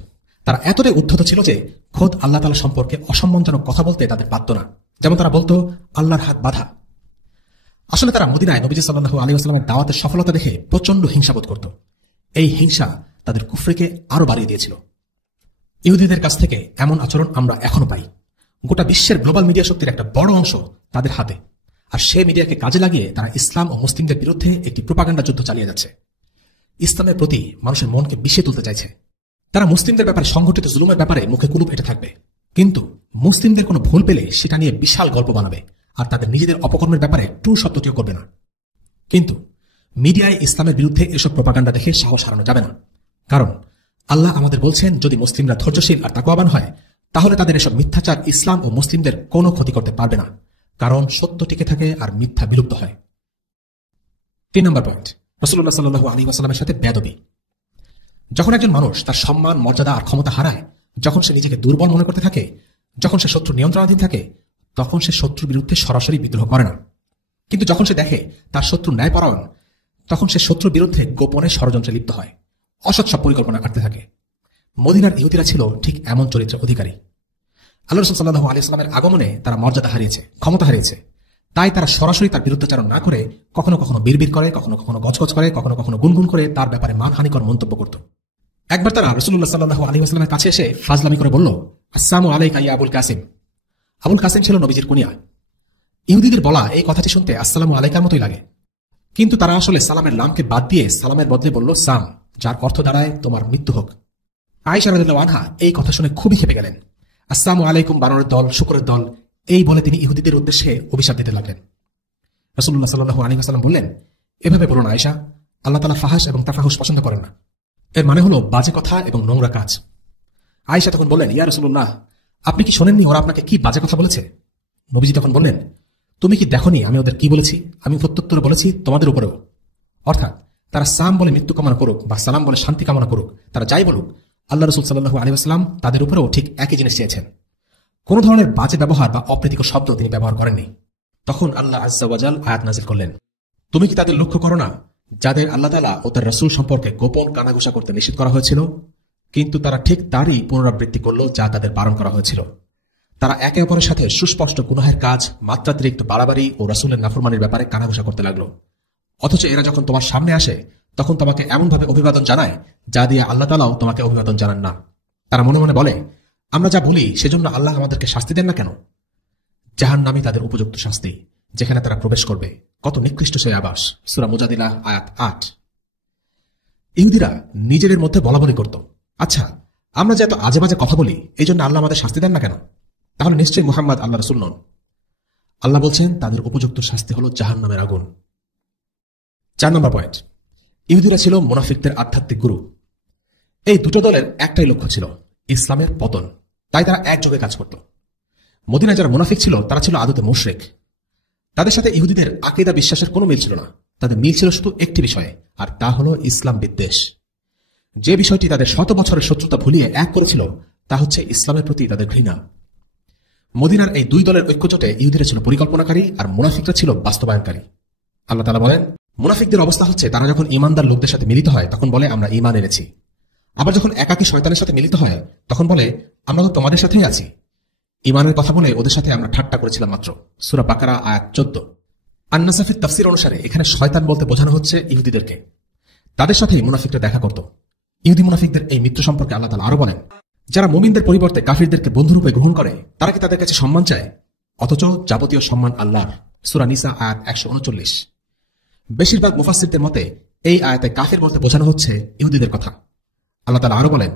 তারা এতটাই উদ্ধত ছিল যে খোদ আল্লাহ তাআলা সম্পর্কে অসম্মানজনক কথা বলতে তাদের বাধ্য না। যেমন তারা বলতো, আল্লাহর হাত বাঁধা। আসলে তারা মদিনায় নবীজি সাল্লাল্লাহু আলাইহি ওয়াসাল্লামের দাওয়াতের সফলতা দেখে প্রচন্ড হিংসাবোধ করত। এই হিংসা তাদের কুফরিকে আরো বাড়িয়ে দিয়েছিল। ইহুদিদের কাছ থেকে এমন আচরণ আমরা এখনো পাই। গোটা বিশ্বের গ্লোবাল মিডিয়া শক্তির একটা বড় অংশ তাদের হাতে, আর সে মিডিয়াকে কাজে লাগিয়ে তারা ইসলাম ও মুসলিমদের বিরুদ্ধে একটি প্রোপাগান্ডা যুদ্ধ চালিয়ে যাচ্ছে। ইসলামের প্রতি মানুষের মনকে বিষিয়ে তুলতে চাইছে। তারা মুসলিমদের ব্যাপারে সংঘটিত জুলুমের ব্যাপারে মুখে কুলুপ এঁটে থাকবে, কিন্তু মুসলিমদের কোনো ভুল পেলে সেটা নিয়ে বিশাল গল্প বানাবে আর তাদের নিজেদের অপকর্মের ব্যাপারে টু শব্দটিও করবে না। কিন্তু মিডিয়ায় ইসলামের বিরুদ্ধে এসব প্রপাগান্ডা দেখে সাহস হারানো যাবে না, কারণ আল্লাহ আমাদের বলছেন যদি মুসলিমরা ধৈর্যশীল আর তাকওয়াবান হয় তাহলে তাদের এসব মিথ্যাচার ইসলাম ও মুসলিমদের কোনো ক্ষতি করতে পারবে না, কারণ সত্য টিকে থাকে আর মিথ্যা বিলুপ্ত হয়। 3 নম্বর পয়েন্ট, রাসূলুল্লাহ সাল্লাল্লাহু আলাইহি ওয়াসাল্লামের সাথে বেয়াদবি। যখন একজন মানুষ তার সম্মান, মর্যাদা আর ক্ষমতা হারায়, যখন সে নিজেকে দুর্বল মনে করতে থাকে, যখন সে শত্রু নিয়ন্ত্রণাধীন থাকে, তখন সে শত্রুর বিরুদ্ধে সরাসরি বিদ্রোহ করে না। কিন্তু যখন সে দেখে তার শত্রু ন্যায়পরায়ণ, তখন সে শত্রুর বিরুদ্ধে গোপনে ষড়যন্ত্রে লিপ্ত হয়, অসৎ সব পরিকল্পনা করতে থাকে। মদিনার ইহুদিরা ছিল ঠিক এমন চরিত্রের অধিকারী। আল্লাহ রাসূল সাল্লাল্লাহু আলাইহি ওয়াসাল্লামের আগমনে তারা মর্যাদা হারিয়েছে, ক্ষমতা হারিয়েছে, তাই তারা সরাসরি তার বিরুদ্ধাচারণ না করে কখনো কখনো বিড়বিড় করে, কখনো কখনো গজগজ করে, কখনো কখনো গুনগুন করে তার ব্যাপারে মানহানিকর মন্তব্য করত। একবার তারা রাসূলুল্লাহ সাল্লাল্লাহু আলাইহি ওয়াসাল্লামের কাছে এসে ফাজলামি করে বলল, আসসালামু আলাইকা ইয়া আবুল কাসিম। আবুল কাসিম ছিল নবীজির কুনিয়া। ইহুদিদের বলা এই কথাটি শুনতে আসসালামু আলাইকার মতোই লাগে, কিন্তু তারা আসলে সালামের লামকে বাদ দিয়ে সালামের বদলে বলল সাম, যার অর্থ দাঁড়ায় তোমার মৃত্যু হোক। আয়েশা রাদিয়াল্লাহু আনহা এই কথা শুনে খুবই ক্ষেপে গেলেন। আসসালামু আলাইকুম বানরের দল, শুকরের দল, এই বলে তিনি ইহুদিদের উদ্দেশ্যে অভিশাপ দিতে লাগলেন। রাসূলুল্লাহ সাল্লাল্লাহু আলাইহি ওয়াসাল্লাম বললেন, এভাবে বলুন আয়েশা, আল্লাহ তাআলা ফাহাশ এবং তাফাহুশ পছন্দ করেন না। এর মানে হলো বাজে কথা এবং নোংরা কাজ। আয়েশা তখন বললেন, ইয়া রাসূলুল্লাহ, আপনি কি শোনেননি ওরা আপনাকে কি বাজে কথা বলেছে? নবীজি তখন বললেন, তুমি কি দেখোনি আমি ওদের কি বলেছি? আমি প্রত্যুত্তরে বলেছি তোমাদের উপরেও। অর্থাৎ তারা সাম বলে মৃত্যু কামনা করুক বা সালাম বলে শান্তি কামনা করুক, তারা যাই বলুক, আল্লাহ রাসূল সাল্লাল্লাহু আলাইহি ওয়াসাল্লাম তাদের উপরেও ঠিক একই জিনিস চেয়েছেন। কোন ধরনের বাজে ব্যবহার বা অপ্রীতিকর শব্দ তিনি ব্যবহার করেননি। তখন আল্লাহ আযজা ওয়া জাল আয়াত নাযিল করলেন, তুমি কি তাদের লক্ষ্য করো না যাদের আল্লাহ তাআলা ও তার রাসূল সম্পর্কে গোপন কানাঘুষা করতে নিষেধ করা হয়েছিল, কিন্তু তারা ঠিক তারই পুনরাবৃত্তি করল যা তাদের বারণ করা হয়েছিল। তারা একে অপরের সাথে সুস্পষ্ট গুনাহের কাজ, মাত্রাতিরিক্ত বাড়াবাড়ি ও রাসূলের নাফরমানির ব্যাপারে কানাঘুষা করতে লাগলো। অথচ এরা যখন তোমার সামনে আসে তখন তোমাকে এমনভাবে অভিবাদন জানায় যা দিয়ে আল্লাহ তাআলাও তোমাকে অভিবাদন জানান না। তারা মনে মনে বলে, আমরা যা বলি সেজন্য আল্লাহ আমাদেরকে শাস্তি দেন না কেন? জাহান্নামই তাদের উপযুক্ত শাস্তি, যেখানে তারা প্রবেশ করবে। কত নিকৃষ্ট সেই আবাস। সূরা মুজাদিলা আয়াত 8। ইহুদিরা নিজেদের মধ্যে বলাবলি করত, আচ্ছা আমরা যে এত আজে বাজে কথা বলি এই জন্য আল্লাহ আমাদের শাস্তি দেন না কেন? তাহলে নিশ্চয়ই মুহাম্মদ আল্লাহ রাসূল নন। আল্লাহ বলছেন তাদের উপযুক্ত শাস্তি হল জাহান্নামের আগুন। 4 নম্বর পয়েন্ট, ইহুদিরা ছিল মুনাফিকদের আধ্যাত্মিক গুরু। এই দুটো দলের একটাই লক্ষ্য ছিল ইসলামের পতন, তাই তারা একযোগে কাজ করত। মদিনায় যারা মুনাফিক ছিল তারা ছিল আদতে মুশরিক। তাদের সাথে ইহুদিদের আকীদা বিশ্বাসের কোনো মিল ছিল না। তাদের মিল ছিল শুধু একটি বিষয়ে, আর তা হলো ইসলাম বিদ্বেষ। যে বিষয়টি তাদের শত বছরের শত্রুতা ভুলিয়ে এক করেছিল তা হচ্ছে ইসলামের প্রতি তাদের ঘৃণা। মদিনার এই দুই দলের ঐক্যজোটে ইহুদিরা ছিল পরিকল্পনাকারী আর মুনাফিকরা ছিল বাস্তবায়নকারী। আল্লাহ তাআলা বলেন, মুনাফিকদের অবস্থা হচ্ছে তারা যখন ঈমানদার লোকদের সাথে মিলিত হয় তখন বলে আমরা ঈমান এনেছি, আবার যখন একাকী শয়তানের সাথে মিলিত হয় তখন বলে আমরা তো তোমাদের সাথেই আছি। ঈমানের কথা বলে ওদের সাথে আমরা ঠাট্টা করেছিলাম মাত্র। সূরা বাকারা আয়াত 14। আন-নাসাফির তাফসীর অনুসারে এখানে শয়তান বলতে বোঝানো হচ্ছে ইহুদিদেরকে। তাদের সাথেই মুনাফিকরা দেখা করত। ইহুদি মুনাফিকদের এই মিত্র সম্পর্কে আল্লাহ তাআলা আরো বলেন, যারা মুমিনদের পরিবর্তে কাফিরদেরকে বন্ধুরূপে গ্রহণ করে তারা কি তাদের কাছে সম্মান চায়? অথচ যাবতীয় সম্মান আল্লাহর। সূরা নিসা আয়াত 139। বেশিরভাগ মুফাসসিরদের মতে এই আয়াতে কাফির বলতে বোঝানো হচ্ছে ইহুদিদের কথা। আল্লাহ তাআলা আরো বলেন,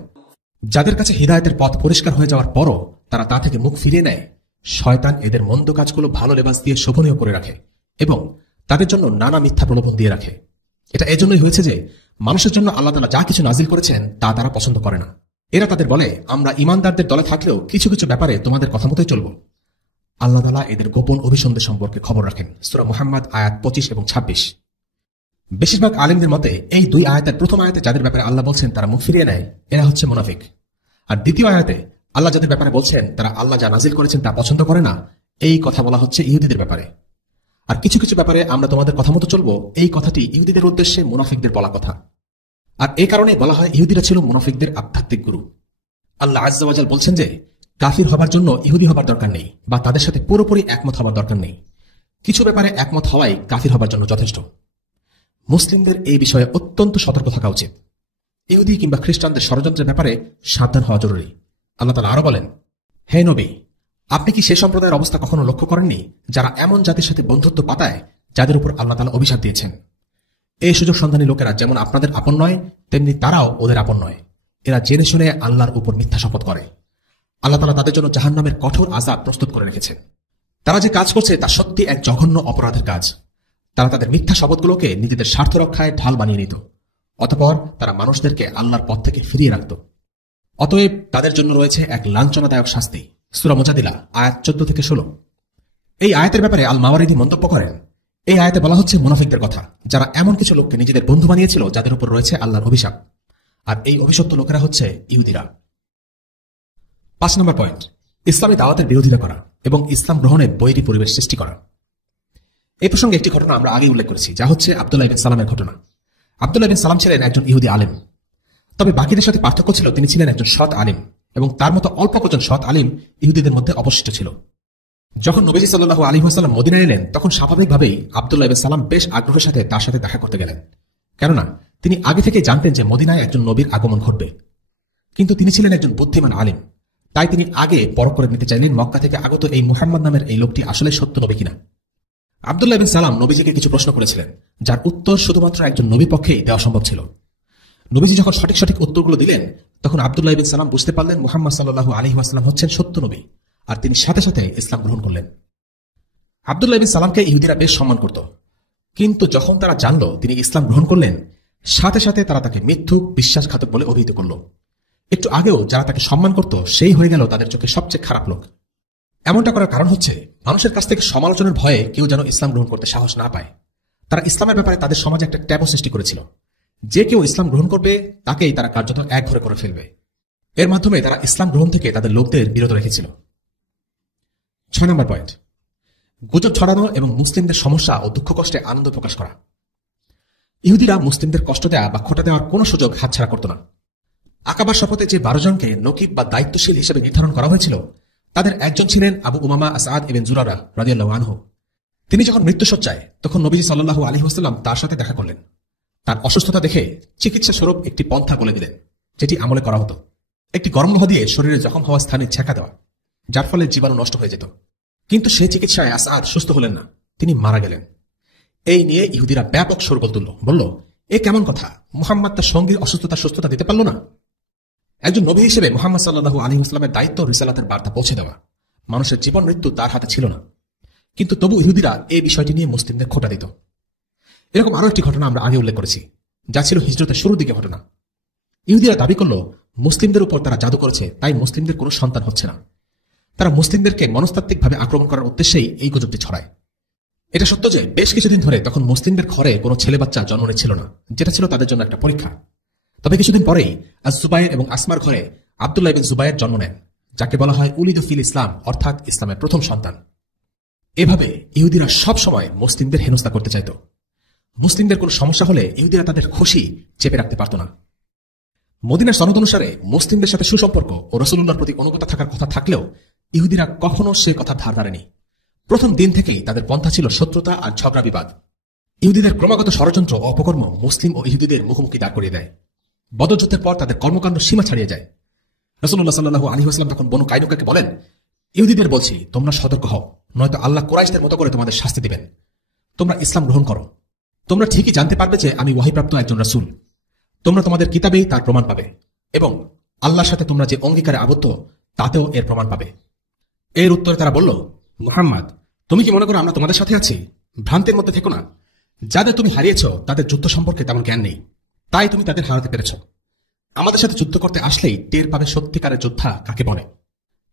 যাদের কাছে হিদায়াতের পথ পরিষ্কার হয়ে যাওয়ার পরও তারা তা থেকে মুখ ফিরিয়ে নেয়, শয়তান এদের মন্দ কাজগুলো ভালো লেবাস দিয়ে শোভনীয় করে রাখে এবং তাদের জন্য নানা মিথ্যা প্রলোভন দিয়ে রাখে। এটা এজন্যই হয়েছে যে মানুষের জন্য আল্লাহ তাআলা যা কিছু নাজিল করেছেন তা তারা পছন্দ করে না। এরা তাদের বলে, আমরা ঈমানদারদের দলে থাকলেও কিছু কিছু ব্যাপারে তোমাদের কথা মতোই চলব। আল্লাহ তাআলা এদের গোপন অভিসন্ধি সম্পর্কে খবর রাখেন। সূরা মুহাম্মদ আয়াত 25 এবং 26। বেশিরভাগ আলেমদের মতে এই দুই আয়াতের প্রথম আয়াতে যাদের ব্যাপারে আল্লাহ বলছেন তারা মুখ ফিরিয়ে নেয়, এরা হচ্ছে মুনাফিক। আর দ্বিতীয় আয়াতে আল্লাহ যাদের ব্যাপারে বলছেন তারা আল্লাহ যা নাজিল করেছেন তা পছন্দ করে না, এই কথা বলা হচ্ছে ইহুদিদের ব্যাপারে। আর কিছু কিছু ব্যাপারে আমরা তোমাদের কথা মতো চলবো, এই কথাটি ইহুদিদের উদ্দেশ্যে মুনাফিকদের বলা কথা। আর এই কারণে বলা হয় ইহুদিরা ছিল মুনাফিকদের আধ্যাত্মিক গুরু। আল্লাহ আযজা ওয়া জাল বলছেন যে কাফির হবার জন্য ইহুদি হবার দরকার নেই বা তাদের সাথে পুরোপুরি একমত হবার দরকার নেই। কিছু ব্যাপারে একমত হওয়াই কাফির হবার জন্য যথেষ্ট। মুসলিমদের এই বিষয়ে অত্যন্ত সতর্ক থাকা উচিত। ইহুদি কিংবা খ্রিস্টানদের ষড়যন্ত্রের ব্যাপারে সাবধান হওয়া জরুরি। আল্লাহ তাআলা আরো বলেন, হে নবী, আপনি কি সে সম্প্রদায়ের অবস্থা কখনো লক্ষ্য করেননি যারা এমন জাতির সাথে বন্ধুত্ব পাতায় যাদের উপর আল্লাহ তাআলা অভিশাপ দিয়েছেন? এই সুযোগ সন্ধানী লোকেরা যেমন আপনাদের আপন নয় তেমনি তারাও ওদের আপন নয়। এরা জেনে শুনে আল্লাহর উপর মিথ্যা শপথ করে। আল্লাহ তাআলা তাদের জন্য জাহান্নামের কঠোর আযাব প্রস্তুত করে রেখেছেন। তারা যে কাজ করছে তা সত্যি এক জঘন্য অপরাধের কাজ। তারা তাদের মিথ্যা শপথগুলোকে নিজেদের স্বার্থ রক্ষায় ঢাল বানিয়ে নিত, অতঃপর তারা মানুষদেরকে আল্লাহর পথ থেকে ফিরিয়ে রাখত। অতএব তাদের জন্য রয়েছে এক লাঞ্ছনাদায়ক শাস্তি। সূরা মুজাদিলা আয়াত 14 থেকে 16। এই আয়াতের ব্যাপারে আল মাওয়ারিদি মন্তব্য করেন, এই আয়াতে বলা হচ্ছে মুনাফিকদের কথা, যারা এমন কিছু লোককে নিজেদের বন্ধু বানিয়েছিল যাদের উপর রয়েছে আল্লাহর অভিশাপ। আর এই অভিশপ্ত লোকেরা হচ্ছে ইহুদিরা। 5 নম্বর পয়েন্ট, ইসলামী দাওয়াতের বিরোধিতা করা এবং ইসলাম গ্রহণের বৈরী পরিবেশ সৃষ্টি করা। এই প্রসঙ্গে একটি ঘটনা আমরা আগে উল্লেখ করেছি, যা হচ্ছে আব্দুল্লাহ ইবনে সালামের ঘটনা। আব্দুল্লাহ ইবনে সালাম ছিলেন একজন ইহুদি আলেম, তবে বাকিদের সাথে পার্থক্য ছিল তিনি ছিলেন একজন সৎ আলিম, এবং তার মতো অল্প কজন সৎ আলিম ইহুদিদের মধ্যে অবশিষ্ট ছিল। যখন নবীজি সাল্লাল্লাহু আলাইহি ওয়াসাল্লাম মদিনায় এলেন, তখন স্বাভাবিকভাবেই আব্দুল্লাহ ইবনে সালাম বেশ আগ্রহের সাথে তার সাথে দেখা করতে গেলেন, কেননা তিনি আগে থেকে জানতেন যে মদিনায় একজন নবীর আগমন ঘটবে। কিন্তু তিনি ছিলেন একজন বুদ্ধিমান আলিম, তাই তিনি আগে পরখ করে নিতে চাইলেন মক্কা থেকে আগত এই মুহাম্মদ নামের এই লোকটি আসলে সত্য নবী কিনা। আব্দুল্লাহ ইবনে সালাম নবীজিকে কিছু প্রশ্ন করেছিলেন, যার উত্তর শুধুমাত্র একজন নবীর পক্ষেই দেওয়া সম্ভব ছিল। নবীজি যখন সঠিক সঠিক উত্তরগুলো দিলেন, তখন আব্দুল্লাহ ইবনে সালাম বুঝতে পারলেন মুহাম্মদ সাল্লাল্লাহু আলাইহি ওয়াসাল্লাম হচ্ছেন সত্য নবী, আর তিনি সাথে সাথে ইসলাম গ্রহণ করলেন। আব্দুল্লাহ ইবনে সালামকে ইহুদিরা বেশ সম্মান করত, কিন্তু যখন তারা জানল তিনি ইসলাম গ্রহণ করলেন, সাথে সাথে তারা তাকে মিথ্যুক, বিশ্বাসঘাতক বলে অভিহিত করল। একটু আগেও যারা তাকে সম্মান করত, সেই হয়ে গেল তাদের চোখে সবচেয়ে খারাপ লোক। এমনটা করার কারণ হচ্ছে মানুষের কাছ থেকে সমালোচনার ভয়ে কেউ যেন ইসলাম গ্রহণ করতে সাহস না পায়। তারা ইসলামের ব্যাপারে তাদের সমাজে একটা ট্যাবু সৃষ্টি করেছিল। যে কেউ ইসলাম গ্রহণ করবে তাকেই তারা কার্যত একঘরে করে ফেলবে। এর মাধ্যমে তারা ইসলাম গ্রহণ থেকে তাদের লোকদের বিরত রেখেছিল। 6 নম্বর পয়েন্ট, গুজব ছড়ানো এবং মুসলিমদের সমস্যা ও দুঃখ কষ্টে আনন্দ প্রকাশ করা। ইহুদিরা মুসলিমদের কষ্ট দেওয়া বা খোঁটা দেওয়ার কোনো সুযোগ হাতছাড়া করত না। আকাবার শপথে যে 12 জনকে নকিব বা দায়িত্বশীল হিসেবে নির্ধারণ করা হয়েছিল, তাদের একজন ছিলেন আবু উমামা আসআদ ইবনে জুরারা রাদিয়াল্লাহু আনহু। তিনি যখন মৃত্যুশয্যায়, তখন নবীজি সাল্লাল্লাহু আলাইহি ওয়াসাল্লাম তার সাথে দেখা করলেন। তার অসুস্থতা দেখে চিকিৎসা স্বরূপ একটি পন্থা বলে দিলেন, যেটি আমলে করা হতো। একটি গরম লোহা দিয়ে শরীরে জখম হওয়া স্থানে ছেঁকা দেওয়া, যার ফলে জীবাণু নষ্ট হয়ে যেত। কিন্তু সেই চিকিৎসায় আসআদ সুস্থ হলেন না, তিনি মারা গেলেন। এই নিয়ে ইহুদিরা ব্যাপক শোরগোল তুলল, বলল, এ কেমন কথা, মুহাম্মদ তার সঙ্গীর অসুস্থতার সুস্থতা দিতে পারল না? একজন নবী হিসেবে মুহাম্মদ সাল্লাল্লাহু আলাইহি ওয়াসাল্লামের দায়িত্ব রিসালাতের বার্তা পৌঁছে দেওয়া। মানুষের জীবন মৃত্যু তার হাতে ছিল না, কিন্তু তবু ইহুদিরা এই বিষয়টি নিয়ে মুসলিমদের খোঁটা দিত। এরকম আরো একটি ঘটনা আমরা আগে উল্লেখ করেছি, যা ছিল হিজরতের শুরুর দিকে ঘটনা। ইহুদিরা দাবি করল মুসলিমদের উপর তারা জাদু করেছে, তাই মুসলিমদের কোনো সন্তান হচ্ছে না। তারা মুসলিমদেরকে মনস্তাত্ত্বিকভাবে আক্রমণ করার উদ্দেশ্যেই এই গুজবটি ছড়ায়। এটা সত্য যে বেশ কিছুদিন ধরে তখন মুসলিমদের ঘরে কোনো ছেলে বাচ্চা জন্ম নিচ্ছিল না, যেটা ছিল তাদের জন্য একটা পরীক্ষা। তবে কিছুদিন পরেই আজ-জুবায়ের এবং আসমার ঘরে আব্দুল্লাহ ইবনে জুবায়ের জন্ম নেন, যাকে বলা হয় উলিদু ফিল ইসলাম, অর্থাৎ ইসলামের প্রথম সন্তান। এভাবে ইহুদিরা সব সময় মুসলিমদের হেনস্থা করতে চাইত। মুসলিমদের কোনো সমস্যা হলে ইহুদিরা তাদের খুশি চেপে রাখতে পারত না। মদিনার সনদ অনুসারে মুসলিমদের সাথে সুসম্পর্ক ও রাসূলুল্লাহর প্রতি অনুগত থাকার কথা থাকলেও ইহুদিরা কখনো সে কথা ধার ধারেনি। প্রথম দিন থেকেই তাদের পন্থা ছিল শত্রুতা আর ঝগড়া বিবাদ। ইহুদিদের ক্রমাগত ষড়যন্ত্র ও অপকর্ম মুসলিম ও ইহুদিদের মুখোমুখি দাঁড় করিয়ে দেয়। বদর যুদ্ধের পর তাদের কর্মকাণ্ড সীমা ছাড়িয়ে যায়। রাসূলুল্লাহ সাল্লাল্লাহু আলাইহি ওয়াসাল্লাম তখন বনু কাইনুকাকে বলেন, ইহুদিদের বলছি, তোমরা সতর্ক হও, নয়তো আল্লাহ কুরাইশদের মতো করে তোমাদের শাস্তি দিবেন। তোমরা ইসলাম গ্রহণ করো। তোমরা ঠিকই জানতে পারবে যে আমি ওয়াহীপ্রাপ্ত একজন রাসূল। তোমরা তোমাদের কিতাবেই তার প্রমাণ পাবে, এবং আল্লাহর সাথে তোমরা যে অঙ্গীকারে আবদ্ধ তাতেও এর প্রমাণ পাবে। এর উত্তরে তারা বলল, মুহাম্মদ, তুমি কি মনে করো আমরা তোমাদের সাথে আছি? ভ্রান্তির মধ্যে থেকো না। যাদের তুমি হারিয়েছ তাদের যুদ্ধ সম্পর্কে তেমন জ্ঞান নেই, তাই তুমি তাদের হারাতে পেরেছ। আমাদের সাথে যুদ্ধ করতে আসলেই টের পাবে সত্যিকারের যোদ্ধা কাকে বলে।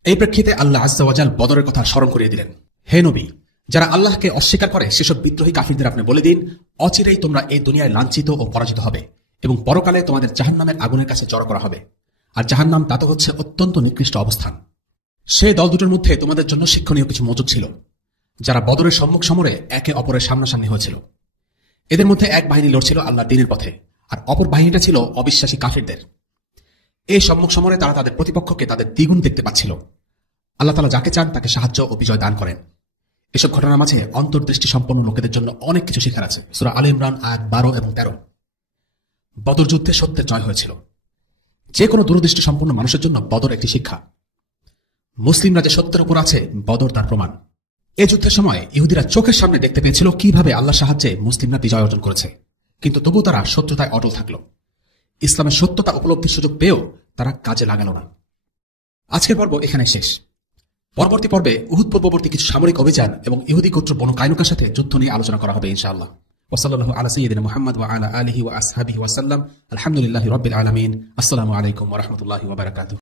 এই প্রেক্ষিতে আল্লাহ আজ্জা ওয়া জাল বদরের কথা স্মরণ করিয়ে দিলেন। হে নবী, যারা আল্লাহকে অস্বীকার করে সেসব বিদ্রোহী কাফিরদের আপনি বলে দিন, অচিরেই তোমরা এই দুনিয়ায় লাঞ্ছিত ও পরাজিত হবে, এবং পরকালে তোমাদের জাহান্নামের আগুনের কাছে জড়ো করা হবে। আর জাহান্নাম তা তো হচ্ছে অত্যন্ত নিকৃষ্ট অবস্থান। সেই দল দুটোর মধ্যে তোমাদের জন্য শিক্ষণীয় কিছু মজুদ ছিল, যারা বদরের সম্মুখ সমরে একে অপরের সামনাসামনি হয়েছিল। এদের মধ্যে এক বাহিনী লড়ছিল আল্লাহর দ্বীনের পথে, আর অপর বাহিনীটা ছিল অবিশ্বাসী কাফিরদের। এই সম্মুখ সমরে তারা তাদের প্রতিপক্ষকে তাদের দ্বিগুণ দেখতে পাচ্ছিল। আল্লাহ তাআলা যাকে চান তাকে সাহায্য ও বিজয় দান করেন। এসব ঘটনার মাঝে অন্তর্দৃষ্টি সম্পন্ন লোকেদের জন্য অনেক কিছু শেখার আছে। সূরা আলে ইমরান আয়াত 12 এবং 13। বদর যুদ্ধে সত্যের জয় হয়েছিল। যে কোনো দূরদৃষ্টি সম্পন্ন মানুষের জন্য বদর একটি শিক্ষা। মুসলিমরা যে সত্যের উপর আছে, বদর তার প্রমাণ। এই যুদ্ধের সময় ইহুদিরা চোখের সামনে দেখতে পেয়েছিল কিভাবে আল্লাহর সাহায্যে মুসলিমরা বিজয় অর্জন করেছে, কিন্তু তবু তারা শত্রুতায় অটল থাকল। ইসলামের সত্যতা উপলব্ধির সুযোগ পেয়েও তারা কাজে লাগাল না। আজকের পর্ব এখানে শেষ। পরবর্তী পর্বে উহুদ পূর্ববর্তী কিছু সামরিক অভিযান এবং ইহুদি গোত্র বনু কায়নুকার সাথে যুদ্ধ নিয়ে আলোচনা করা হবে ইনশাআল্লাহ। ওয়াসাল্লাল্লাহু আলা সাইয়্যিদিনা মুহাম্মদ ওয়া আলা আলিহি ওয়া আসহাবিহি ওয়া সাল্লাম। আলহামদুলিল্লাহি রাব্বিল আলামিন। আসসালামু আলাইকুম ওয়া রাহমাতুল্লাহি ওয়া বারাকাতুহু।